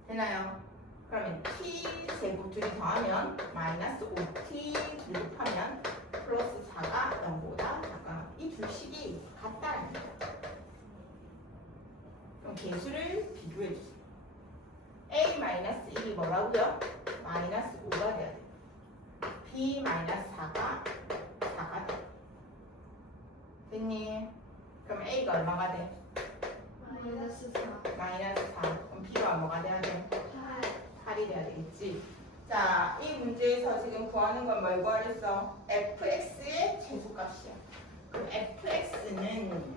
되나요? 그러면 t제곱 둘이 더하면 마이너스 5t 둘이 곱하면 플러스 4가 0보다 작거나. 이 두 식이 같다는 거야. 그럼 개수를 비교해 주세요. a-1이 뭐라고요? 마이너스 5가 돼야 돼. b-4가 4가 돼. 됐니? 그럼 a가 얼마가 돼? 마이너스 4. 마이너스 4. 그럼 b가 뭐가 돼야 돼? 8. 8이 돼야 되겠지. 자, 이 문제에서 지금 구하는 건 뭘 구하랬어? fx의 최소값이야. 그럼 fx는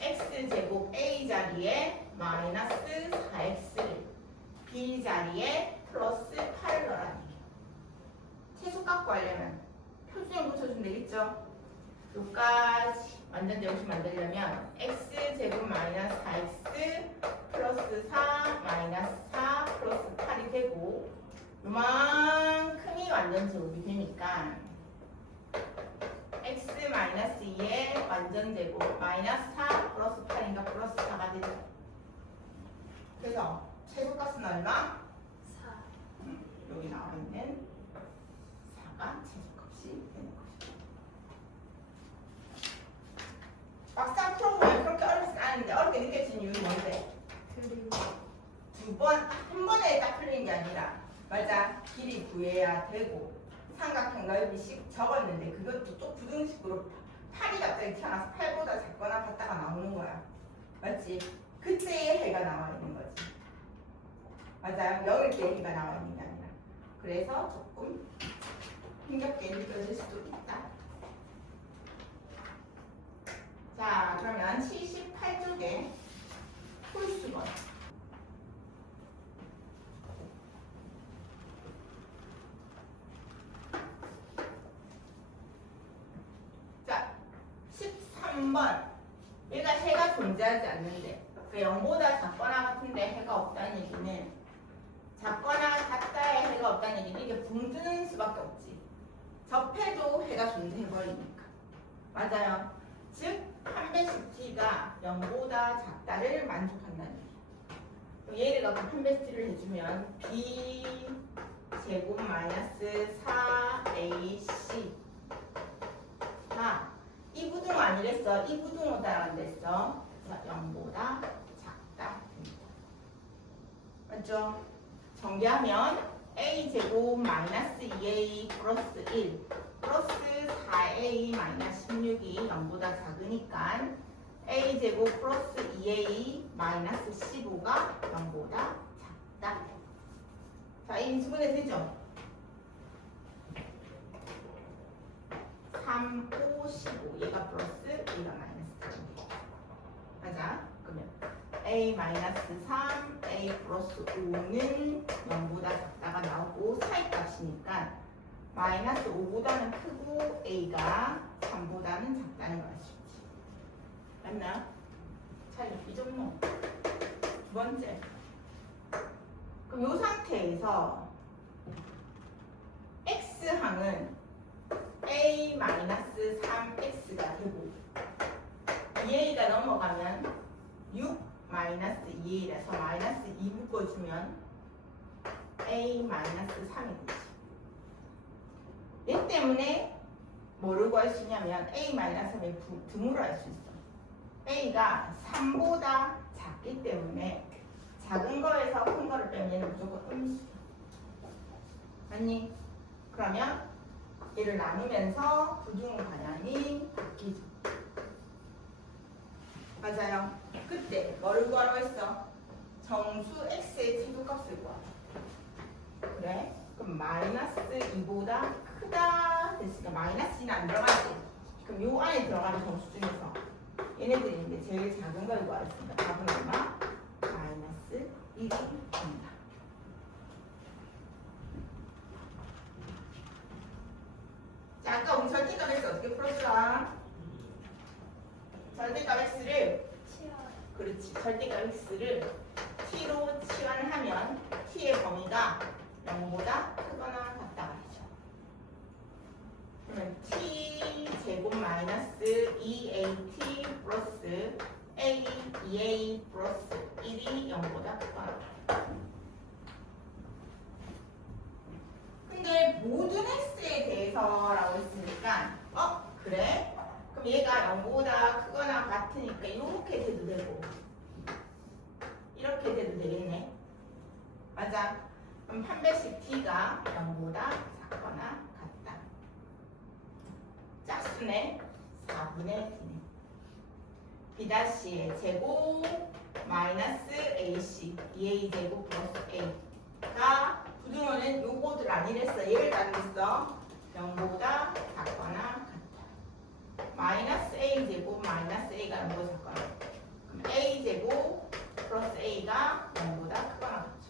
x제곱 a 자리에 마이너스 4x를 b 자리에 플러스 8을 넣으라는 얘기야. 최소값 구하려면 표준형 붙여주면 되겠죠? 여기까지 완전 정식 만들려면 x제곱 마이너스 4x 플러스 4 마이너스 4 플러스 8이 되고 요만큼이 완전 제곱이 되니까 x 마이너스 2의 완전 제곱 마이너스 4 플러스 8인가 플러스 4가 되죠. 그래서 최소값은 얼마? 4. 여기 나와 있는 4가 최소값이 되는 것이죠. 막상 풀어보면 그렇게 어렵지 않은데 어렵게 느껴지는 이유는 뭔데? 그리고 한 번에 딱 풀리는 게 아니라 맞아. 길이 구해야 되고 삼각형 넓이씩 적었는데 그것도 또 부등식으로 8이 갑자기 튀어나와서 8보다 작거나 같다가 나오는 거야. 맞지? 그때의 해가 나와 있는 거지. 맞아요. 0일 때 해가 나와 있는 게 아니라. 그래서 조금 힘겹게 느껴질 수도 있다. 자, 그러면 78쪽에 홀수번. 자, 13번. 얘가 해가 존재하지 않는데, 그러니까 0보다 작거나 같은데 해가 없다는 얘기는 작거나 같다에 해가 없다는 얘기는 이게 붕 뜨는 수밖에 없지. 접해도 해가 존재해버리니까. 맞아요. 즉, 판별식 t가 0보다 작다를 만족한다는 얘기야. 얘를 갖고 판별식을 해주면 b 제곱 마이너스 4ac 가 이 부등호 아니랬어. 이 부등호 따라간댔어. 그래서 0보다 작다. 맞죠? 정리하면 a제곱 마이너스 2a 플러스 1 플러스 4a 마이너스 16이 0보다 작으니까 a제곱 플러스 2a 마이너스 15가 0보다 작다. 자, 이 인수분해 되죠? 3, 5, 15 얘가 플러스 얘가 마이너스 맞아? 그러면 a 마이너스 3, a 플러스 5는 0보다 작다가 나오고 사이 값이니까 마이너스 5보다는 크고 a가 3보다는 작다는 걸 알 수 있지. 맞나? 자, 이 정도. 두 번째. 그럼 이 상태에서 x항은 a 마이너스 3x가 되고 2a가 넘어가면 6 마이너스 2a라서 마이너스 2 묶어주면 a 마이너스 3이 되지. 얘 때문에 뭐를 구할 수 있냐면 a 마이너스 3의 등으로 알 수 있어. a가 3보다 작기 때문에 작은 거에서 큰 거를 빼면 얘는 무조건 음수야. 맞니? 그러면 얘를 나누면서 부중 방향이 바뀌죠. 맞아요. 그때 뭐를 구하라고 했어? 정수 x의 최소값을 구하라. 그래? 그럼 마이너스 2보다 크다 됐으니까 마이너스 2는 안 들어가지. 그럼 요 안에 들어가는 정수 중에서 얘네들이 있는데 제일 작은 걸 구하랬으니까 답은 얼마? 마이너스 1이 됩니다. 자, 아까 우리 절대값 x 어떻게 풀었어? 절대값 x를 그렇지. 절대값 x를 t로 치환하면 t의 범위가 0보다 크거나 같다 말이죠. 그러면 t 제곱 마이너스 2at 플러스 a 2a 플러스 1이 0보다 크거나 같다. 근데 모든 x에 대해서라고 했으니까 그래? 그럼 얘가 0보다 크거나 같으니까 이렇게 돼도 되고 이렇게 돼도 되겠네. 맞아. 그럼 판별식 t가 0보다 작거나 같다. 짝수네 4분의 d네. b'의 제곱 마이너스 ac 2a 제곱 플러스 a가 부등호는 요거들 아니랬어. 얘를 따르겠어. 0보다 작거나 같다. 마이너스 a 제곱 마이너스 a가 0보다 작거나 같다. 그럼 a 제곱 플러스 a가 0보다 크거나 같죠.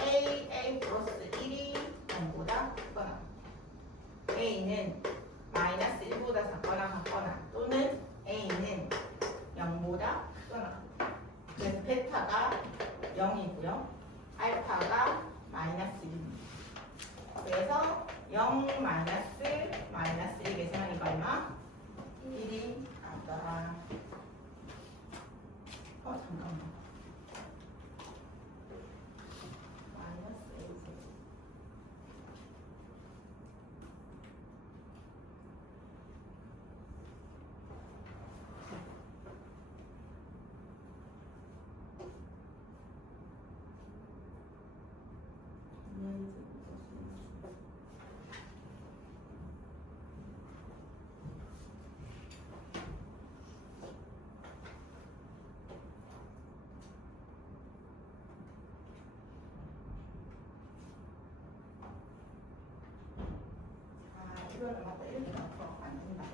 a 플러스 1이 0보다 크거나 같다. a는 마이너스 1보다 작거나 같거나 또는 a는 0보다 크거나 같다. 그래서 베타가 0이고요. 알파가 마이너스 1입니다. 그래서 0 마이너스 1 계산하니까 얼마? 1이 나오더라. 잠깐만. 마이너스 1. 이거는 맞다. 이렇게 나서 안 된다.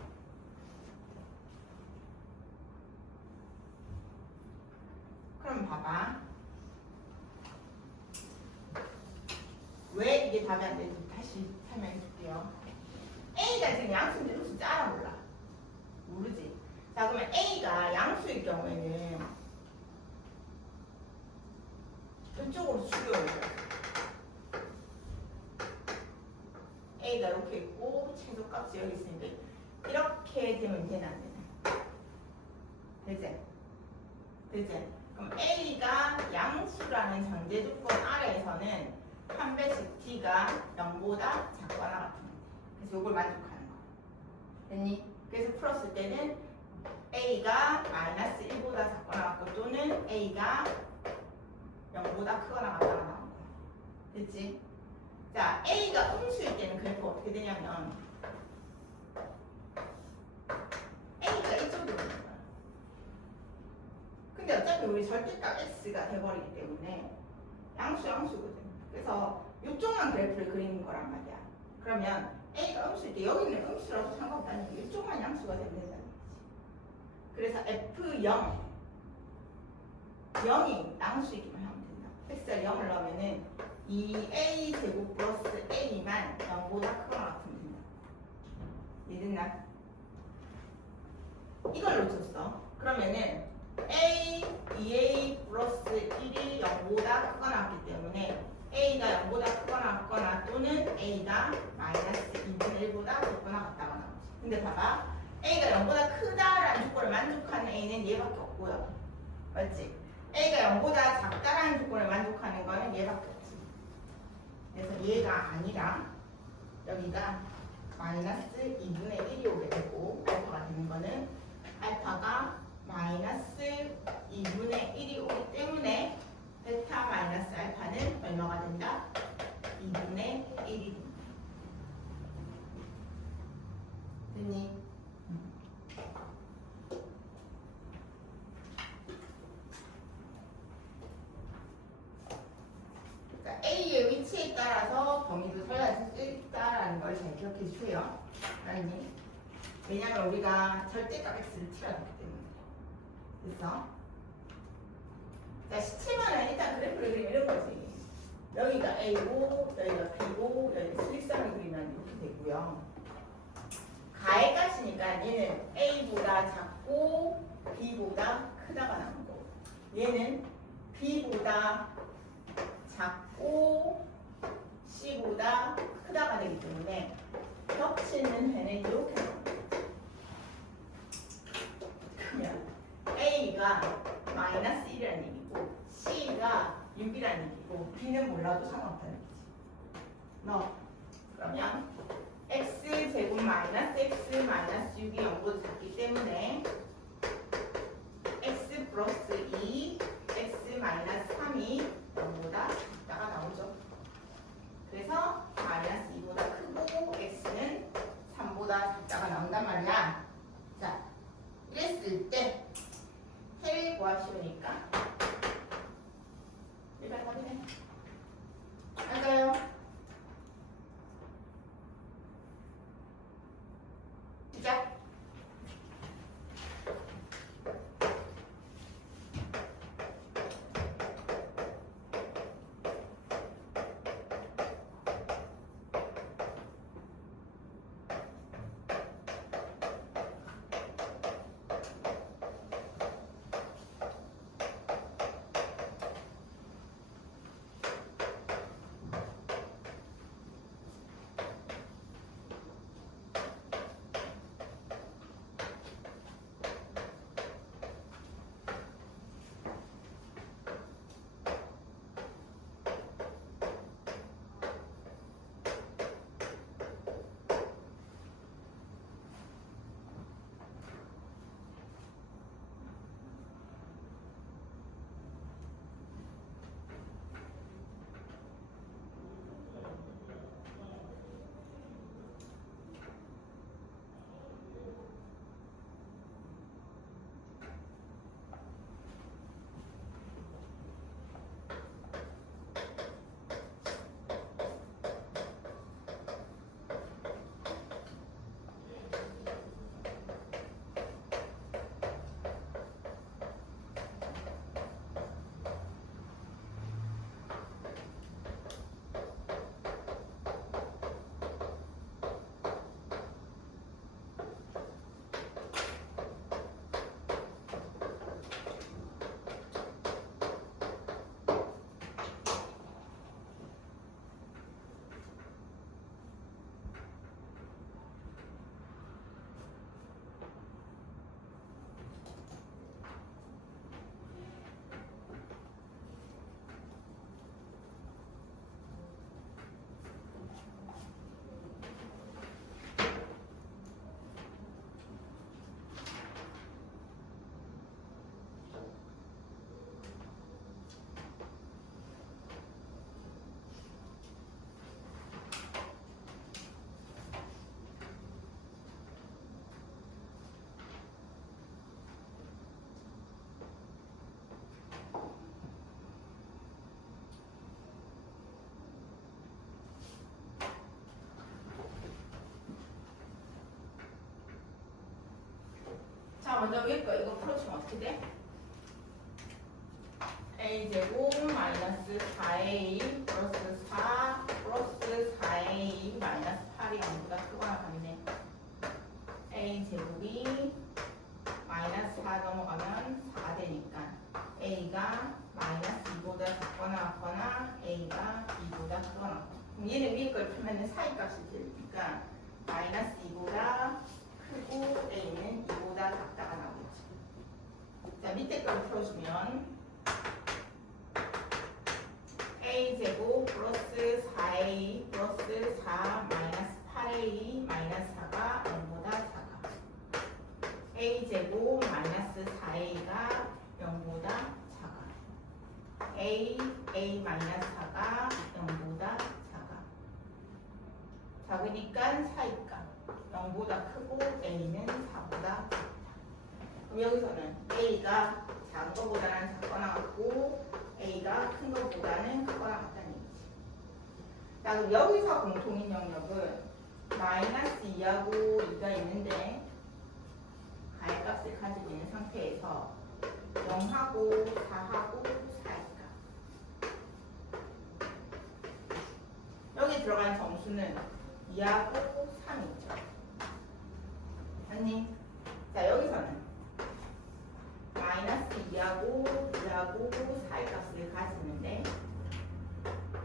그럼 봐봐. 왜 이게 답이 안 되는지 다시 설명해 줄게요. A가 지금 양수인데 숫자 알아 몰라? 모르지. 자, 그러면 A가 양수일 경우에는 이쪽으로 줄여요. A가 이렇게 있고 최소값이 여기 있으니까 이렇게 되면 되나 안 되나? 되지? 되지? 그럼 A가 양수라는 전제 조건 아래에서는 판별식 T가 0보다 작거나 같은 거. 그래서 이걸 만족하는 거. 됐니? 그래서 풀었을 때는 A가 마이너스 1보다 작거나 같고 또는 A가 0보다 크거나 같다가 나온 거야. 됐지? 자, A가 음수일 때는 그래프가 어떻게 되냐면 A가 이쪽으로 오는 거야. 근데 어차피 우리 절대값 X가 돼버리기 때문에 양수거든. 그래서 이쪽만 그래프를 그리는 거란 말이야. 그러면 A가 음수일 때 여기는 음수라도 상관없다는 게 이쪽만 양수가 되면 된다는 거지. 그래서 F0 0이 양수이기만 하면 된다. x를 0을 넣으면은 2a 제곱 플러스 a만 0보다 크거나 같으면 된다. 이해됐나? 이걸 놓쳤어. 그러면은 a 2a 플러스 1이 0보다 크거나 같기 때문에 a가 0보다 크거나 같거나 또는 a가 마이너스 2분의 1보다 작거나 같다가 나오지. 근데 봐봐. a가 0보다 크다라는 조건을 만족하는 a는 얘밖에 없고요. 맞지? a가 0보다 작다라는 조건을 만족하는 거는 얘밖에 없지. 그래서 얘가 아니라 여기가 마이너스 2분의 1이 오게 되고 알파가 되는 거는 알파가 마이너스 2분의 1이 오기 때문에 베타 마이너스 알파는 얼마가 된다? 2분의 1이 된다. 됐니? A의 위치에 따라서 범위도 달라질 수 있다라는 걸 잘 기억해 주세요. 알았니? 왜냐면 우리가 절대값 x를 틀어놨기 때문에. 됐어? 자, 시체만은 일단 그래프를 그리면 이런 거지. 여기가 A고, 여기가 B고, 여기 수직선을 그리면 이렇게 되고요. 가액값이니까 얘는 A보다 작고 B보다 크다가 나온 거고, 얘는 B보다 작고 C보다 크다가 되기 때문에 겹치는 해는 이렇게 나옵니다. 그러면 A가 마이너스 1이라는 얘기고 C가 6이라는 얘기고 B는 몰라도 상관없다는 얘기지. 너 그러면 X제곱 마이너스 X 마이너스 6이 0보다 작기 때문에 X 플러스 2 X 마이너스 3이 0보다 작다가 나오죠. 그래서 마이너스 2보다 크고 x는 3보다 작다가 나온단 말이야. 자, 이랬을 때 해를 구하시오니까 일반 확인해. 맞아요. 시작. 먼저 위에 거 이거 풀어주면 어떻게 돼? a제곱 마이너스 4a 플러스 4 플러스 4a 마이너스 8이 0보다 크거나 같네. a제곱이 마이너스 4 넘어가면 4가 되니까 a가 마이너스 2보다 작거나 같거나 a가 2보다 크거나. 그럼 얘는 위에 걸 풀면 사이 값이 들니까 마이너스 2보다 크고 a는 2보다 작다가 나오겠죠. 자, 밑에 걸 풀어주면 a제곱 플러스 4a 플러스 4 마이너스 8a 마이너스 4가 0보다 작아. a제곱 마이너스 4a가 0보다 작아. a 마이너스 4가 0보다 작아. 작으니까 사이값 0보다 크고 a는 4보다 작다. 그럼 여기서는 a가 작은 것보다는 작거나 같고 a가 큰 것보다는 크거나 같다는 얘기지. 자, 그럼 여기서 공통인 영역은 마이너스 2하고 2가 있는데 가액값을 가지고 있는 상태에서 0하고 4하고 4일까. 여기 들어간 점수는 2하고 3이죠. 맞니? 자, 여기서는 마이너스 2하고 2하고 4의 값을 가지는데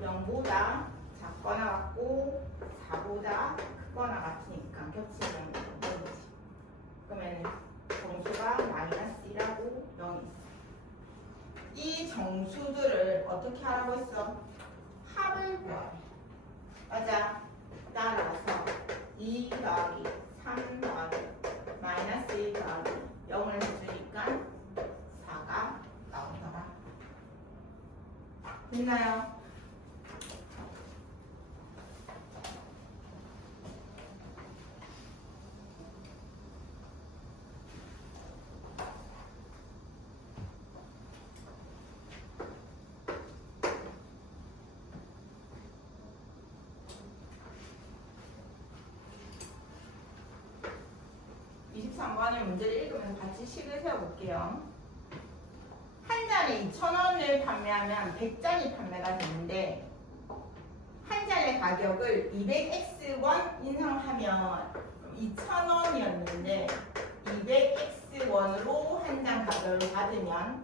0보다 작거나 같고 4보다 크거나 같으니까 겹치는 거지. 그러면 정수가 마이너스 1하고 0이 있어. 이 정수들을 어떻게 하라고 했어? 합을 구하래. 맞아. 따라서 2 더하기 3 더하기 마이너스 1 더하기 0을 해주니까 4가 나오더라. 됐나요? 문제를 읽으면서 같이 식을 세워볼게요. 한 잔에 2,000원을 판매하면 100잔이 판매가 되는데 한 잔의 가격을 200X원 인상하면 2,000원이었는데 200X원으로 한 잔 가격을 받으면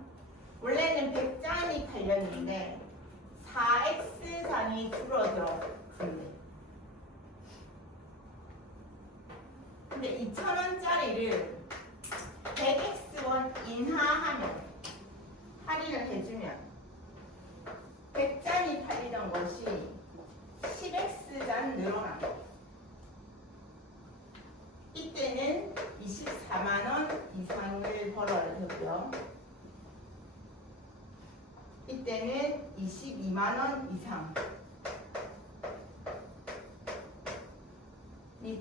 원래는 100잔이 팔렸는데 4X잔이 줄어들어 근데 2,000원짜리를 100X원 인하하면 할인을 해주면 100잔이 팔리던 것이 10X잔 늘어납니다. 이때는 24만원 이상을 벌어야 되고요. 이때는 22만원 이상이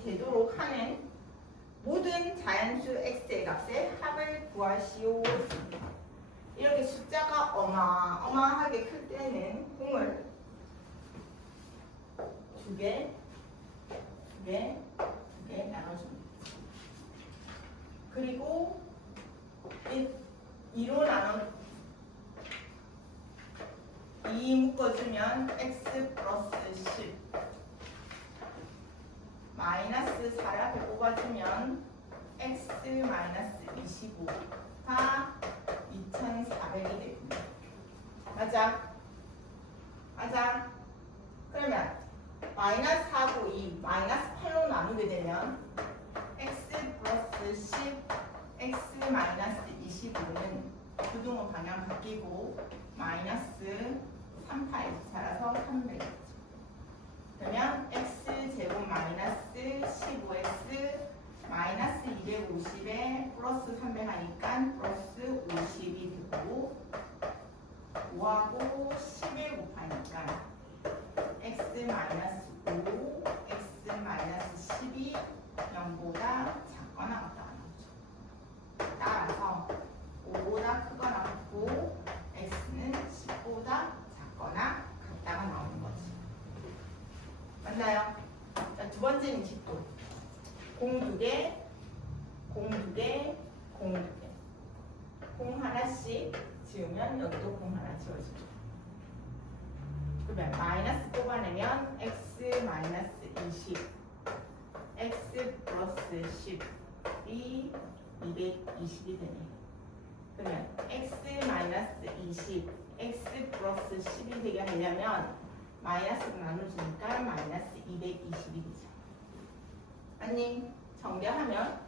되도록 하는 모든 자연수 x의 값의 합을 구하시오. 이렇게 숫자가 어마어마하게 클 때는 공을 두 개 나눠줍니다. 그리고 2로 나눠 2 묶어주면 x 플러스 10 마이너스 4를 앞에 뽑아주면 x 마이너스 25가 2,400이 됩니다. 맞아? 맞아? 그러면 마이너스 4고 2 마이너스 8로 나누게 되면 x 플러스 10 x 마이너스 25는 부등호 방향 바뀌고 마이너스 3파에서 살아서 300이죠. 그러면 x 제곱 마이너스 15x 마이너스 250에 플러스 300 하니까 플러스 50이 되고 5하고 10을 곱하니까 x 마이너스 5 x 마이너스 10이 0보다 작거나 같다가 나오죠. 따라서 5보다 크거나 같고 x는 10보다 작거나 같다가 나오는 거지. 맞나요? 자, 두 번째는 집도 공 2개, 공 2개, 공 없이 지우면 여기도 공 하나 지워지죠. 그러면 마이너스 뽑아내면 x 마이너스 20 x 플러스 10이 220이 되네. 그러면 x 마이너스 20 x 플러스 10이 되게 하려면 마이너스로 나눠주니까 마이너스 220이 되죠. 아니 정리하면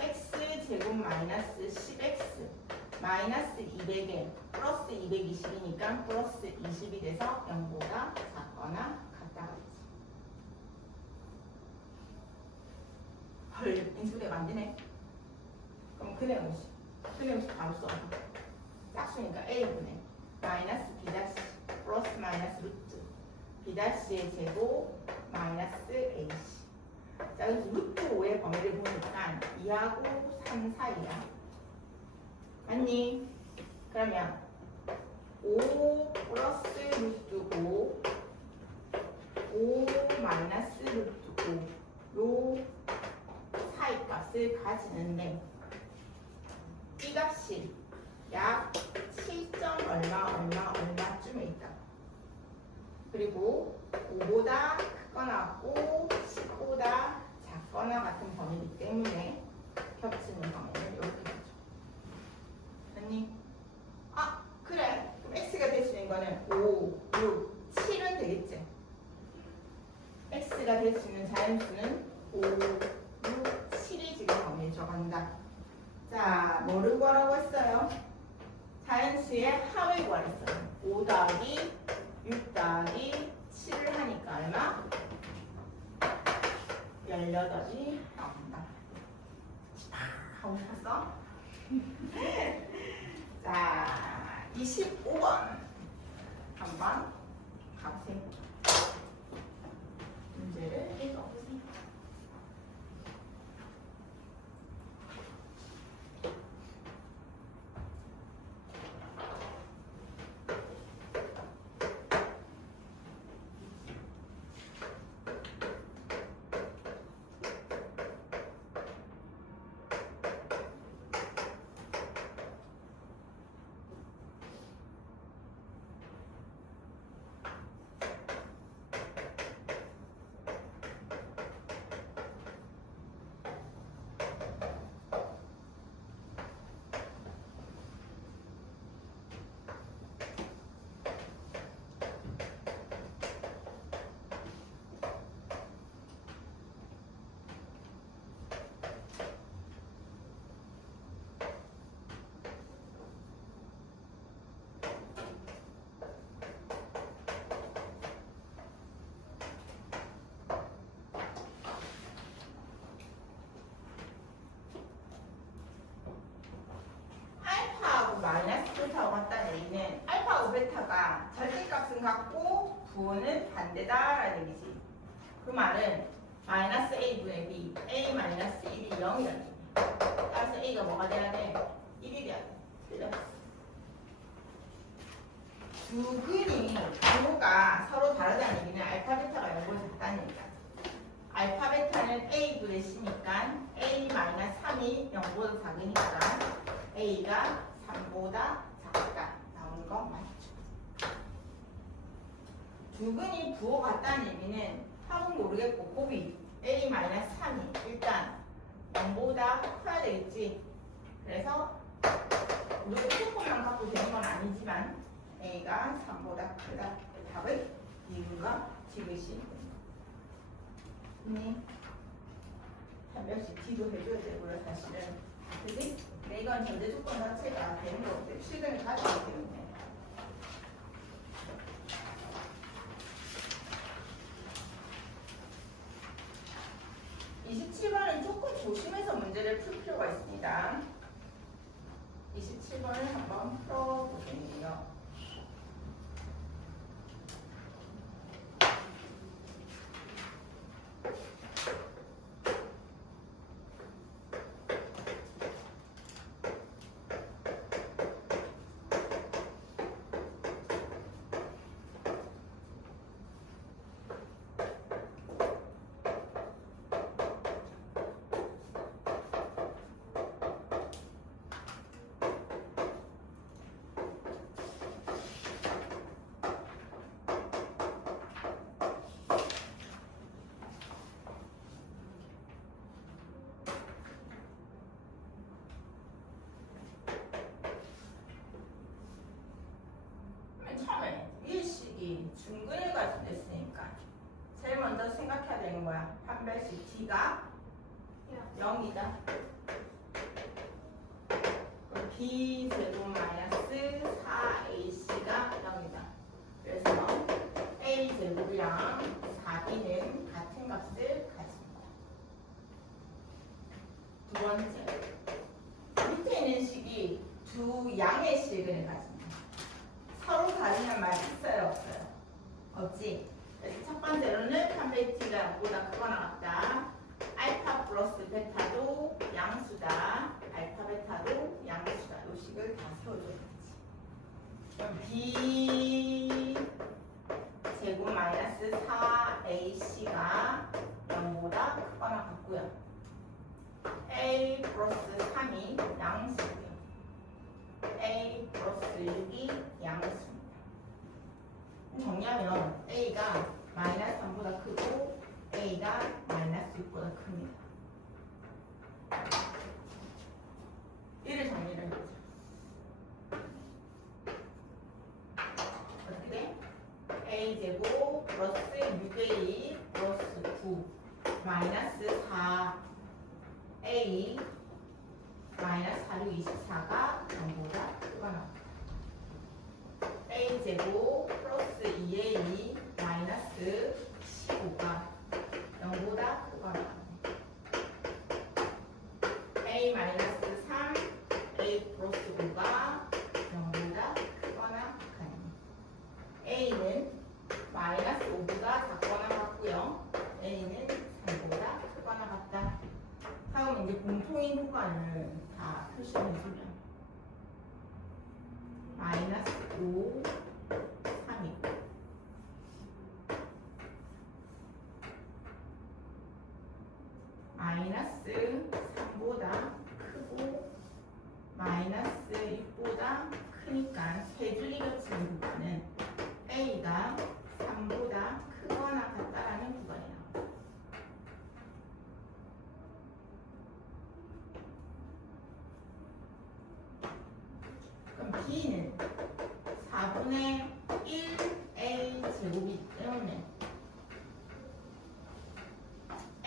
x 제곱 마이너스 10x 마이너스 200에 플러스 220이니까 플러스 20이 돼서 0보다 작거나 같다가 되지. 헐, 인수분해가 안 되네. 그럼 근의 공식 바로 써. 짝수니까 a분의 마이너스 b'시 플러스 마이너스 루트 b'의 제곱 마이너스 ac. 자, 그래서 루트 5의 범위를 보니까 2하고 3 사이야. 맞니? 그러면 5 플러스 루트 5 마이너스 루트 5로 사이 값을 가지는데 이 값이 약 7점 얼마쯤에 있다. 그리고 5보다 크거나 같고 10보다 작거나 같은 범위이기 때문에 겹치는 범위를 이렇게 되죠. 아니? 아 그래. 그럼 x가 될 수 있는 거는 5, 6, 7은 되겠지. x가 될 수 있는 자연수는 5, 6, 7이 지금 범위에 들어간다. 자, 뭐를 구하라고 했어요? 자연수의 합을 구하랬어요. 5 더하기 6 더하기 7을 하니까 얼마? 18이 나온다. 하고 싶었어? 자, 25번 한번 가보세요. 문제를 읽어보세요. 마이너스 베타와 같다는 얘기는 알파하고 베타가 절대값은 같고 부호는 반대다라는 얘기지. 그 말은 마이너스 a분의 b, a 마이너스 1이 0이라는 얘기야. 따라서 a가 뭐가 돼야 돼? 1이 돼야 돼. 틀렸어. 두 근이 부호가 서로 다르다는 얘기는 알파 베타가 0보다 작다는 얘기야. 알파 베타는 a분의 c니까 a 마이너스 3이 0보다 작으니까 a가 3보다 작다 나오는 거 맞죠? 두 근이 부호 같다는 얘기는 합은 모르겠고 곱이 a-3이 일단 0보다 커야 되겠지. 그래서 우리가 무조건만 갖고 되는 건 아니지만 a가 3보다 크다. 답은 이유가 지그시. 한 명씩 D도 해줘야 되고요 사실은. 그지? 근데 이건 전제 조건 자체가 되는 거거든요. 실근을 가지기 때문에. (27번은) 조금 조심해서 문제를 풀 필요가 있습니다. 27번을 한번 풀어보세요. 3배씩 t가 0이다. 그럼 b제곱 마이너스 4ac가 0이다. 그래서 a제곱이랑 4b는 같은 값을 가집니다. 두 번째, 밑에 있는 식이 두 양의 식을 가집니다. 서로 다르냐는 말 있어요, 없어요? 없지? 그래서 첫 번째로는 300 t가 보다 크거나 같다. 알파 플러스 베타도 양수다. 알파 베타도 양수다. 이 식을 다 세워줘야지. 그럼 b 제곱 마이너스 4ac가 0보다 크거나 같고요. a 플러스 3이 양수고요. a 플러스 6이 양수입니다. 정리하면 a가 마이너스 3보다 크고 a가 마이너스 6보다 큽니다. 이를 정리를 해보자. 어떻게 돼? a제곱 플러스 6a 플러스 9 마이너스 4a 마이너스 4, 6, 24가 0보다 크거나 a제곱 플러스 2a 마이너스 15가 0보다 크거나 a 마이너스 3 a 플러스 5가 0보다 크거나 같습니다. a는 마이너스 5보다 작거나 같고요. a는 3보다 크거나 같다. 다음 이제 공통인 구간을 다 표시해주면 마이너스 5, 3이고 마이너스 3보다 크고 마이너스 6보다 크니까 세 줄이 겹치는 구간은 a가 3보다 크거나 같다라는 구간이 나옵니다. 그럼 b는 4분의 1a 제곱이기 때문에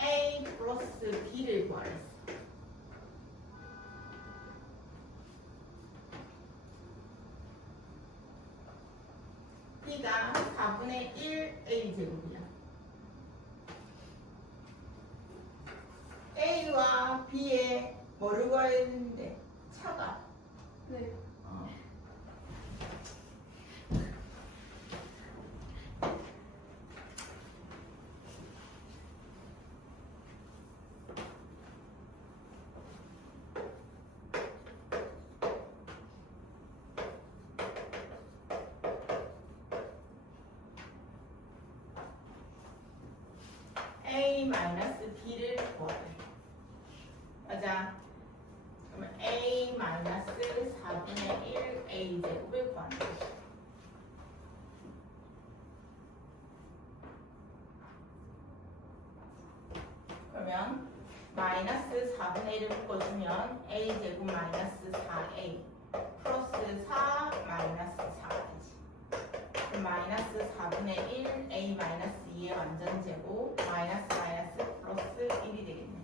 a 플러스 b를 구하랬어. b가 4분의 1a 제곱이야. a와 b의 뭐를 구해야 되는데 차가 네. a 마이너스 b를 구하래. 맞아. 그러면 a 마이너스 4분의 1 a 제곱을 구하는 거지. 그러면 마이너스 4분의 1을 묶어주면 a 제곱 마이너스 4a 플러스 4 마이너스 4가 되지. 그럼 마이너스 4분의 1 a 마이너스 2의 완전 제곱 마이너스 마이너스 플러스 1이 되겠네.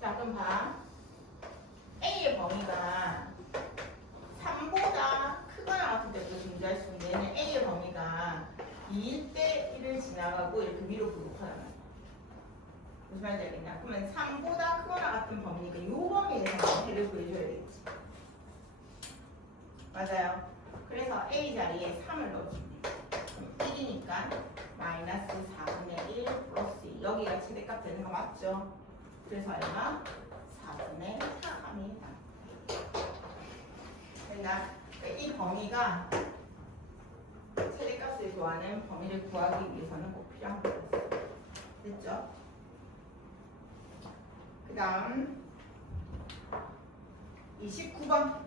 자, 그럼 봐. A의 범위가 3보다 크거나 같은 때도 존재할 수 있는 얘는 A의 범위가 2일 때 1을 지나가고 이렇게 위로 부족하다는 무슨 말인지 알겠냐? 그러면 3보다 크거나 같은 범위니까 이 범위에서 해를 구해줘야겠지. 맞아요. 그래서 A 자리에 3을 넣어줍니다. 그럼 1이니까 마이너스 4분의 1 플러스 2. 여기가 최대값 되는 거 맞죠? 그래서 얼마? 4분의 3이다. 됐나? 이 범위가 최대값을 구하는 범위를 구하기 위해서는 꼭 필요한 거였어요. 됐죠? 그 다음 29번.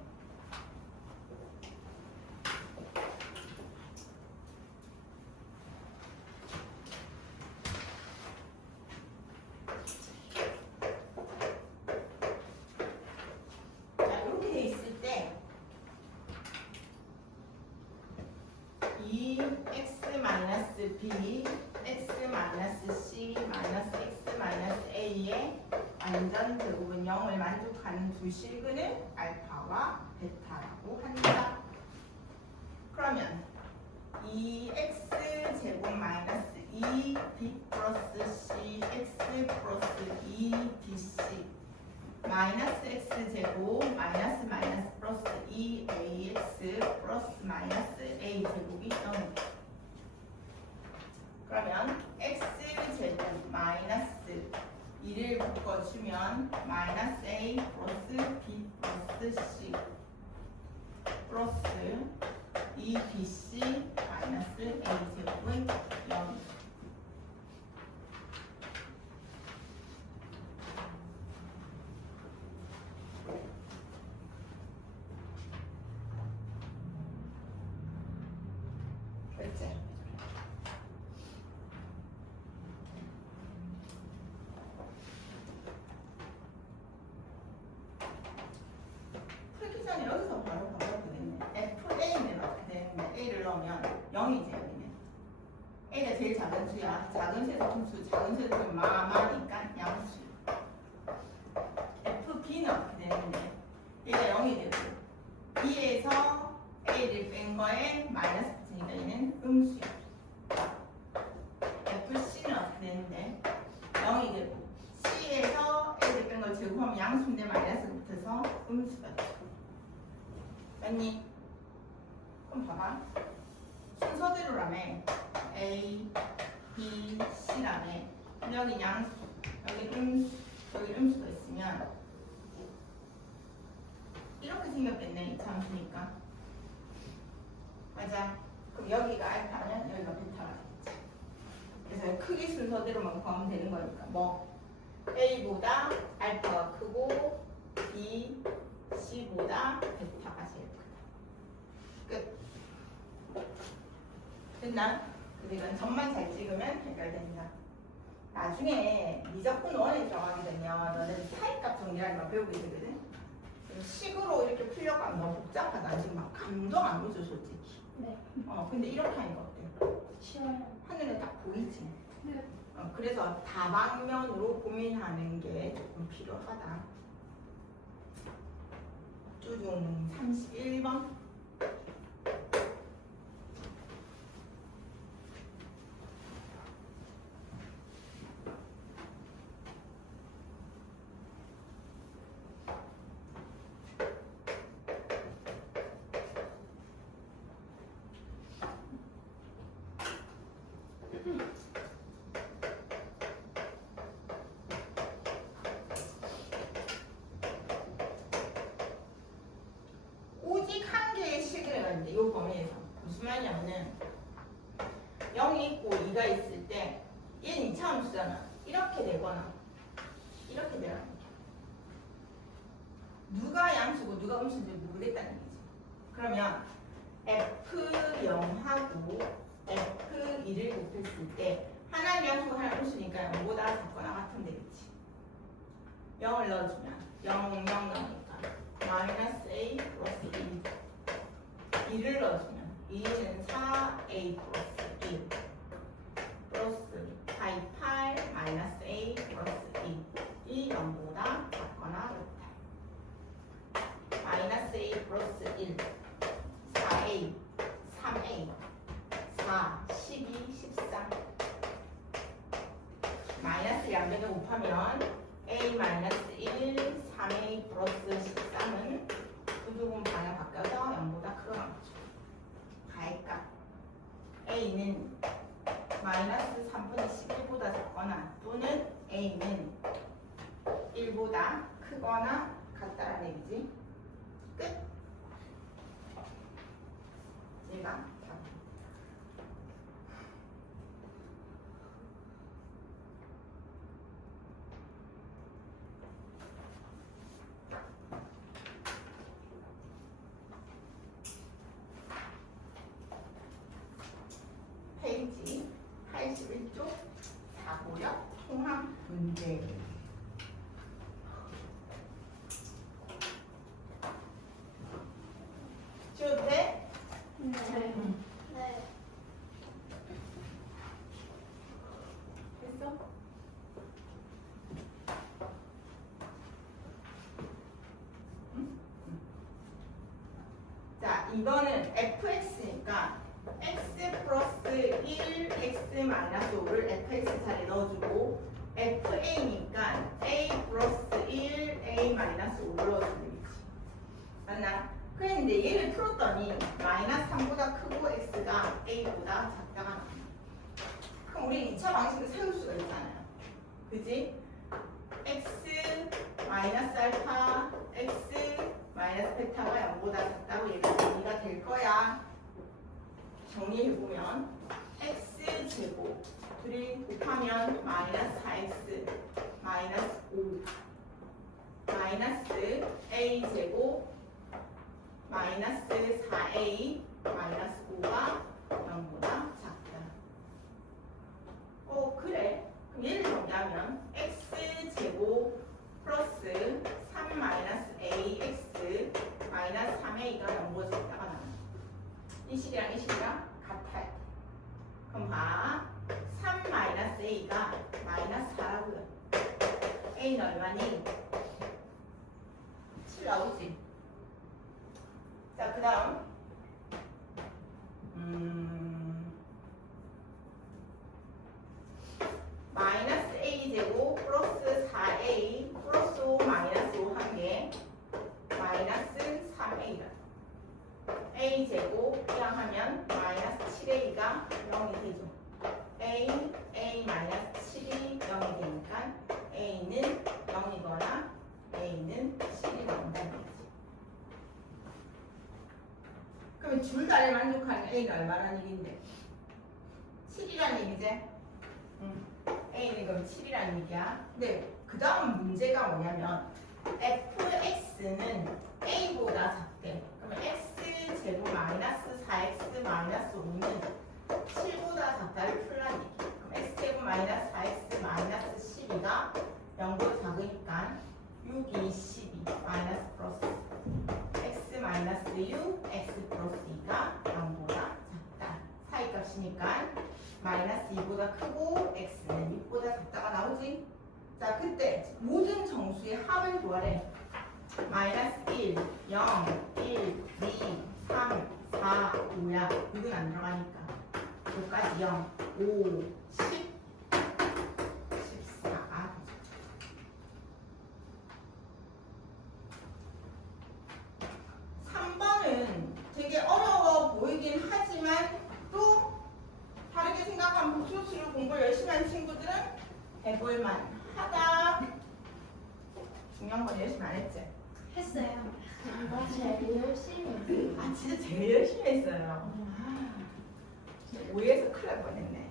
자, 이렇게 돼 있을 때 2x-b, x-c, x-a의 완전 제곱은 0을 만족하는 두 실근을 알파와 베타라고 한다. 그러면 2x 제곱 마이너스 2b 플러스 c x 플러스 2bc 마이너스 x 제곱 마이너스 마이너스 플러스 2ax 플러스 마이너스 a 제곱이 0. 그러면 x 제곱 마이너스 2를 묶어주면 마이너스 a 플러스 b 플러스 c 플러스 2bc 마이너스 a 제곱은 0. 그렇지? 풀기 전에 여기서 바로 바꿔도 되겠네. FA는 어떻게 되는데 A를 넣으면 0이지 여기는. A가 제일 작은 수야. 작은 수에서 큰 수, 작은 수에서 좀 많으니까 양수. FB는 어떻게 되는데 얘가 0이 되고 2에서 A를 뺀 거에 마이너스 붙으니까 얘는 음수야. FC는 어떻게 되는데 0이 되고 C에서 A를 뺀 걸 제곱하면 양수인데 마이너스가 붙어서 음수가 돼. 맞니? 그럼 봐봐. 순서대로라며 A, B, C라며 여기 양수, 여기 음수, 여기 음수가 있으면 이렇게 생겼겠네. 이 참수니까. 맞아. 그럼 여기가 알파면 여기가 베타가 되겠지. 그래서 크기 순서대로만 구하면 되는 거니까 뭐 A보다 알파가 크고 B, C보다 베타가 제일 크다. 끝. 됐나? 근데 이건 점만 잘 찍으면 해결된다. 나중에 미적분 원에 들어가게 되면 너는 사이값 정리하는 거 배우게 되거든. 식으로 이렇게 풀려고 하면 너무 복잡하다. 지금 막 감동 안 오죠 솔직히. 네. 근데 이렇게 하는 거 어때? 쉬워요. 하늘에 딱 보이지? 네. 그래서 다방면으로 고민하는 게 조금 필요하다. 뚜둥 31번. 오직 한 개의 식을 했는데 이 범위에서 무슨 말이냐면은 0이 있고 2가 있을 때 얘는 2차 함수잖아. 이렇게 되거나 이렇게 되라는 거죠. 누가 양수고 누가 음수인지 모르겠다는 얘기지. 그러면 F0하고 F2를 곱했을 때 하나는 양수고 하나는 음수니까 0보다 작거나 같으면 되겠지. 0을 넣어주면 0, 0 나오니까 마이너스 A 플러스 2. 2를 넣어주면 2는 4A 플러스 1 플러스 4, 8 마이너스 A 플러스 2. 이 0보다 작거나 같다. 마이너스 A 플러스 1 4A 3A 4 12 13 마이너스 양변 3을 곱하면 a 마이너스 1, 3a 플러스 13은 부두분 방향 바뀌어서 0보다 크거나 같죠. 가액값 a는 마이너스 3분의 11보다 작거나 또는 a는 1보다 크거나 같다라는 얘기지. 끝. 얘가 답. 페이지 81쪽 사고력 통합 문제. 쉬어도 돼? 네. 네. 됐어? 자, 이거는 fx니까 x 플러스 1, x 마이너스 5를 fx 자리에 넣어주고 fa니까 a 플러스 1, a 마이너스 5를 넣어주면 되겠지. 맞나? 그런데 얘를 풀었더니 마이너스 3보다 크고 x가 a보다 작다가 나와. 그럼 우리 2차 방식을 세울 수가 있잖아요. 그지? x 마이너스 알파 x 마이너스 베타가 0보다 작다고 얘가 될 거야. 정리해보면 x 제곱 둘이 곱하면 마이너스 4x 마이너스 5 마이너스 a 제곱 마이너스 4a 마이너스 5가 0보다 작다. 그래. 그럼 얘를 정리하면 x 제곱 플러스 3 마이너스 ax 마이너스 3a가 0보다 작다가 나와. 이 식이랑 이 식이랑 같아요. 그럼 봐. 3 마이너스 a가 마이너스 4라고요. a는 얼마니? 7 나오지? 자, 그 다음 마이너스 a 제곱 플러스 4a 플러스 5 마이너스 5 한 개 마이너스 3a다. a 제곱이랑 하면 마이너스 7a가 0이 되죠. a 마이너스 7이 0이 되니까 a는 0이거나 a는 7이 나온다는 거지. 그러면 둘 다를 만족하는 a는 얼마라는 얘기인데? 7이라는 얘기지? a는 그럼 7이라는 얘기야. 근데 그 다음 문제가 뭐냐면 fx는 a보다 작대. 그러면 x 제곱 마이너스 4x 마이너스 5는 7보다 작다를 풀라는 얘기. 그럼 x 제곱 마이너스 4x 마이너스 12가 0보다 작으니까 6이 12 마이너스 플러스 x 마이너스 6 x 플러스 2가 0보다 작다. 사이값이니까 마이너스 2보다 크고 x는 6보다 작다가 나오지. 자, 그때 모든 정수의 합을 구하래. 마이너스 1, 0, 1, 2, 3, 4, 5야. 6은 안 들어가니까. 여기까지 0, 5, 10, 14. 3번은 되게 어려워 보이긴 하지만 또 다르게 생각하면 복수수를 공부를 열심히 한 친구들은 해볼만 하다. 중요한 건 열심히 안 했지? 했어요. 나 제일 열심히 했어요. 아, 진짜 제일 열심히 했어요. 오해해서 큰일 날 뻔했네.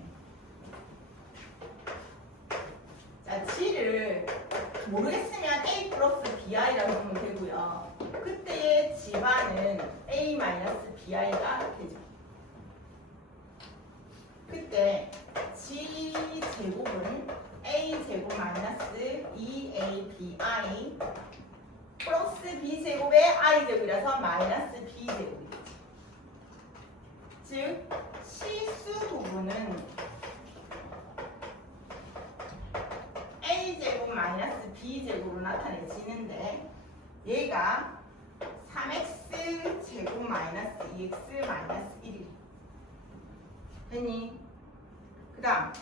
자, G를 모르겠으면 A 플러스 BI라고 하면 되고요. 그때의 집안은 A 마이너스 BI가 되죠. 그때 G 제곱은 A 제곱 마이너스 2ABI 플러스 B 제곱의 I 제곱이라서 마이너스 B 제곱이겠지. 즉 실수 부분은 A 제곱 마이너스 B 제곱으로 나타내지는데 얘가 3x 제곱 마이너스 2x 마이너스 1이 됐니? 그 다음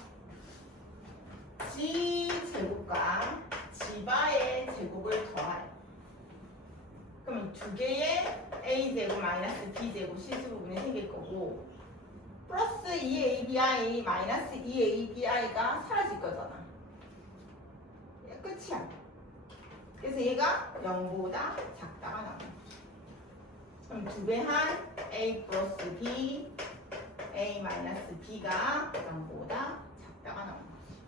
G 제곱과 A에 A제곱 마이너스 B제곱 실수 부분이 생길 거고 플러스 2ABI 마이너스 2ABI가 사라질 거잖아. 끝이야. 그래서 얘가 0보다 작다가 나와. 그럼 2배한 A 플러스 B, A 마이너스 B가 0보다 작다가 나온 거지.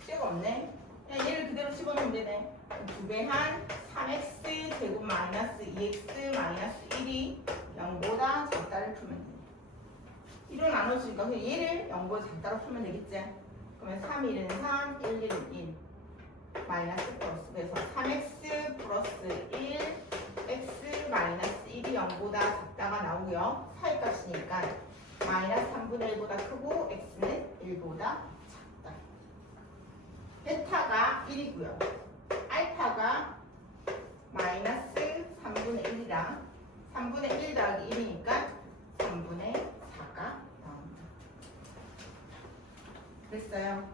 숙제가 없네. 그냥 얘를 그대로 집어넣으면 되네. 2배한 3x 제곱 마이너스 2x 마이너스 1이 0보다 작다를 풀면 돼. 1로 나눠주니까 그냥 얘를 0보다 작다로 풀면 되겠지? 그러면 3, 1은 3, 1, 1은 1 마이너스 플러스 그래서 3x 플러스 1 x 마이너스 1이 0보다 작다가 나오고요. 사이값이니까 마이너스 3분의 1보다 크고 x는 1보다 작다. 베타가 1이고요. 알파가 마이너스 3분의 1이랑 3분의 1 더하기 1이니까 3분의 4가 나옵니다. 됐어요?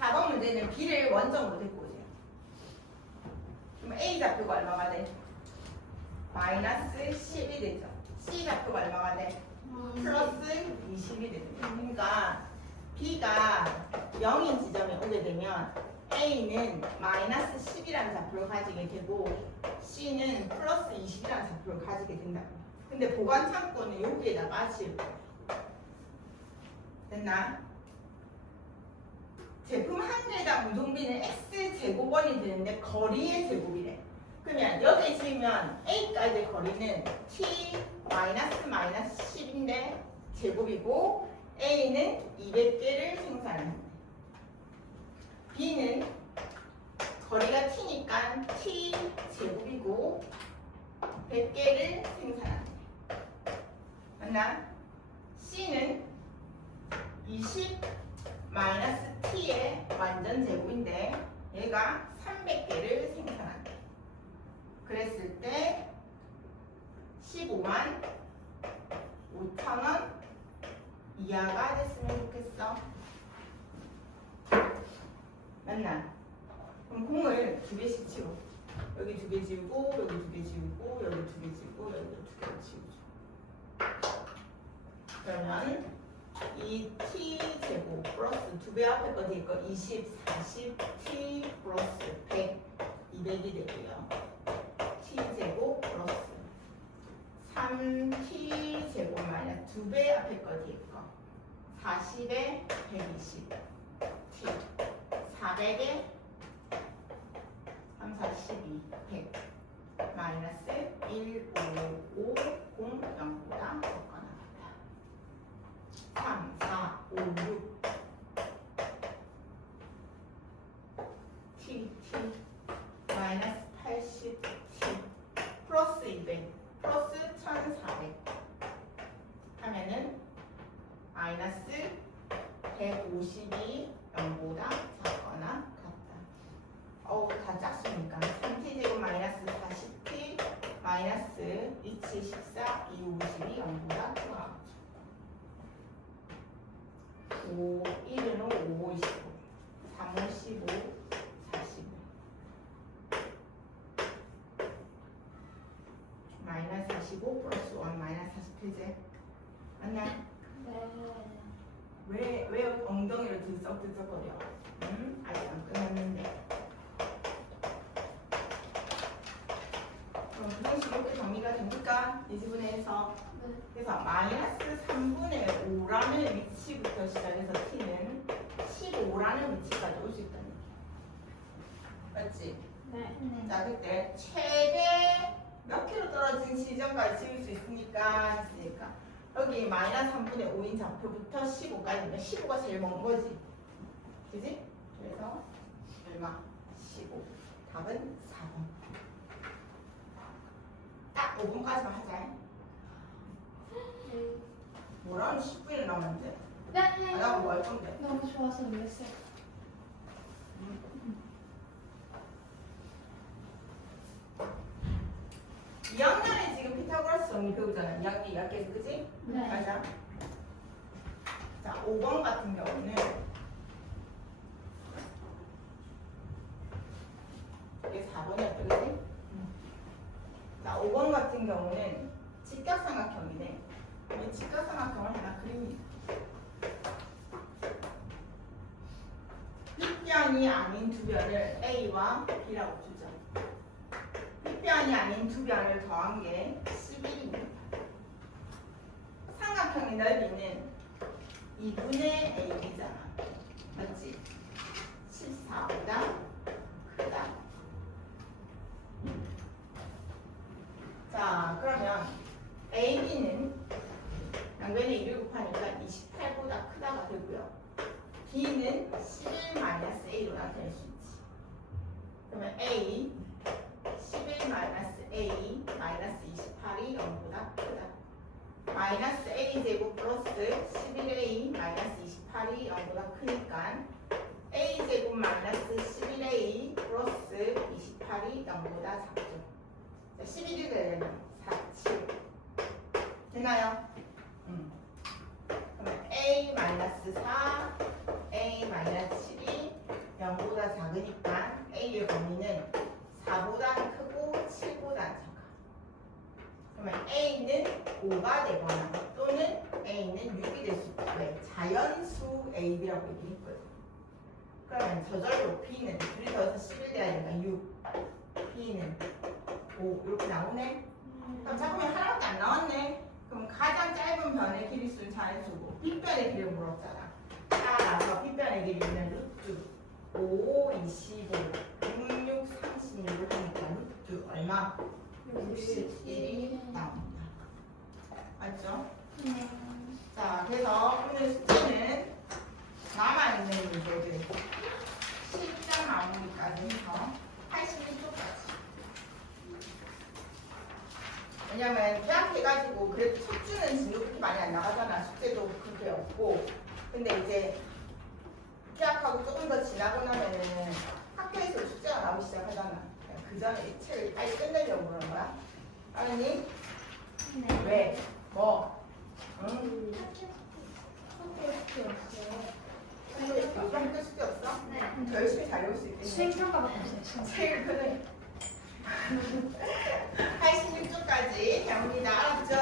4번 문제는 B를 원점으로 데리고 오세요. 그럼 A 좌표가 얼마가 돼? 마이너스 10이 되죠. C 좌표가 얼마가 돼? 플러스 20이 됩니다. 그러니까 B가 0인 지점에 오게 되면 A는 마이너스 10이라는 좌표를 가지게 되고 C는 플러스 20이라는 좌표를 가지게 된다. 근데 보관 창고는 여기에다가 지을 거예요. 됐나? 제품 한 개당 운송비는 X제곱원이 되는데 거리의 제곱이래. 그러면 여기 지으면 A까지의 거리는 T 마이너스 10인데 제곱이고 A는 200개를 생산한대. B는 거리가 T니까 T 제곱이고 100개를 생산한대. 맞나? C는 20 마이너스 T의 완전 제곱인데 얘가 300개를 생산한대. 그랬을 때 15만 5천원 이하가 됐으면 좋겠어. 맞나? 그럼 공을 2개씩 치워. 여기 2개 지우고 여기 2개 지우고 여기 2개 지우고 여기 2개 지우죠. 그러면 이 t 제곱 플러스 2배 앞에 거 뒤에 거 20, 40, t 플러스 100, 200이 되고요. t 제곱 플러스 3t 제곱 마이너스 2배 앞에 거 뒤에 거 40에 120, t 400에 3, 4, 12, 100 마이너스 1, 5, 5, 0, 0보다 적거나 3, 4, 5, 6 T, T 마이너스 80 T 플러스 200 플러스 1400 하면은 마이너스 150이 0보다 작거나 같다. 다 짝수니까 3T 제곱 마이너스 40T 마이너스 2T 14, 2, 50이 0보다 작아. 5, 1은 5, 5, 25 3, 5, 15, 45 마이너스 45 플러스 1 마이너스 47제 맞나? 네. 왜 엉덩이를 들썩들썩거려? 아직 안 끝났는데 그럼 그 형식 이렇게 정리가 됩니까? 이 지분에서 네. 그래서 마이너스 3분의 5라는 위치부터 시작해서 t는 15라는 위치까지 올 수 있다는 얘기. 맞지? 네. 자 그때 최대 몇 킬로 떨어진 지점까지 지울 수 있으니까 여기 마이너스 3분의 5인 좌표부터 15까지면 15가 제일 먼 거지. 그지? 그래서 얼마? 15. 답은 4번. 딱 5분까지만 하자. 네. 뭐라는 10분이 남았는데? 네. 나 뭐 할 건데? 너무 좋아서 그랬어요. 이 2학년에 지금 피타고라스 정리 배우잖아. 2학기 2학기에서 그지? 네. 맞아. 자, 5번 같은 경우는 이게 4번이었죠, 그치? 자, 5번 같은 경우는 직각삼각형이네. 이 직각삼각형을 하나 그립니다. 빗변이 아닌 두 변을 A와 B라고 주죠. 빗변이 아닌 두 변을 더한 게 11입니다. 삼각형의 넓이는 2분의 AB잖아. 맞지? 14보다 크다. 자, 그러면 AB는 양변에 1을 곱하니까 28보다 크다가 되고요. B는 11-A로 나타낼 수 있지. 그러면 A 11-A 마이너스 28이 0보다 크다. 마이너스 A 제곱 플러스 11A 마이너스 28이 0보다 크니까 A 제곱 마이너스 11A 플러스 28이 0보다 작죠. 자, 11이 되려면 4, 7 되나요? 그러면 A 마이너스 4, A 마이너스 7이 0보다 작으니까 A의 범위는 4보다 크고 7보다 작아. 그러면 A는 5가 되거나 또는 A는 6이 될 수 있다. 왜? 자연수 AB라고 얘기했거든. 그러면 저절로 B는 둘이 더해서 11 돼야 되니까 6, B는 5 이렇게 나오네. 그럼 잠깐만 하나밖에 안 나왔네. 그럼 가장 짧은 변의 길이수는 자연수고 빗변의 길이를 물었잖아. 따라서 빗변의 길이는 루트 5, 25, 66, 36을 하니까 루트 얼마? 61이 나옵니다. 맞죠? 네. 자, 그래서 오늘 숙제는 남아있는 문제들 10장 나오기까지 해서 81쪽까지. 왜냐면 계약해가지고 그래도 첫 주는 진도 그렇게 많이 안 나가잖아. 숙제도 그렇게 없고. 근데 이제 계약하고 조금 더 지나고 나면은 학교에서 숙제가 나오기 시작하잖아. 그 전에 이 책을 빨리 끝내려고 그러는 거야. 알았니? 네. 왜? 뭐? 응? 요즘 학교 숙제 없어? 네. 열심히 잘 배울 수 있겠네. 수행평가밖에 없어요. 책을 펴는 86쪽까지 배웁니다. 알았죠?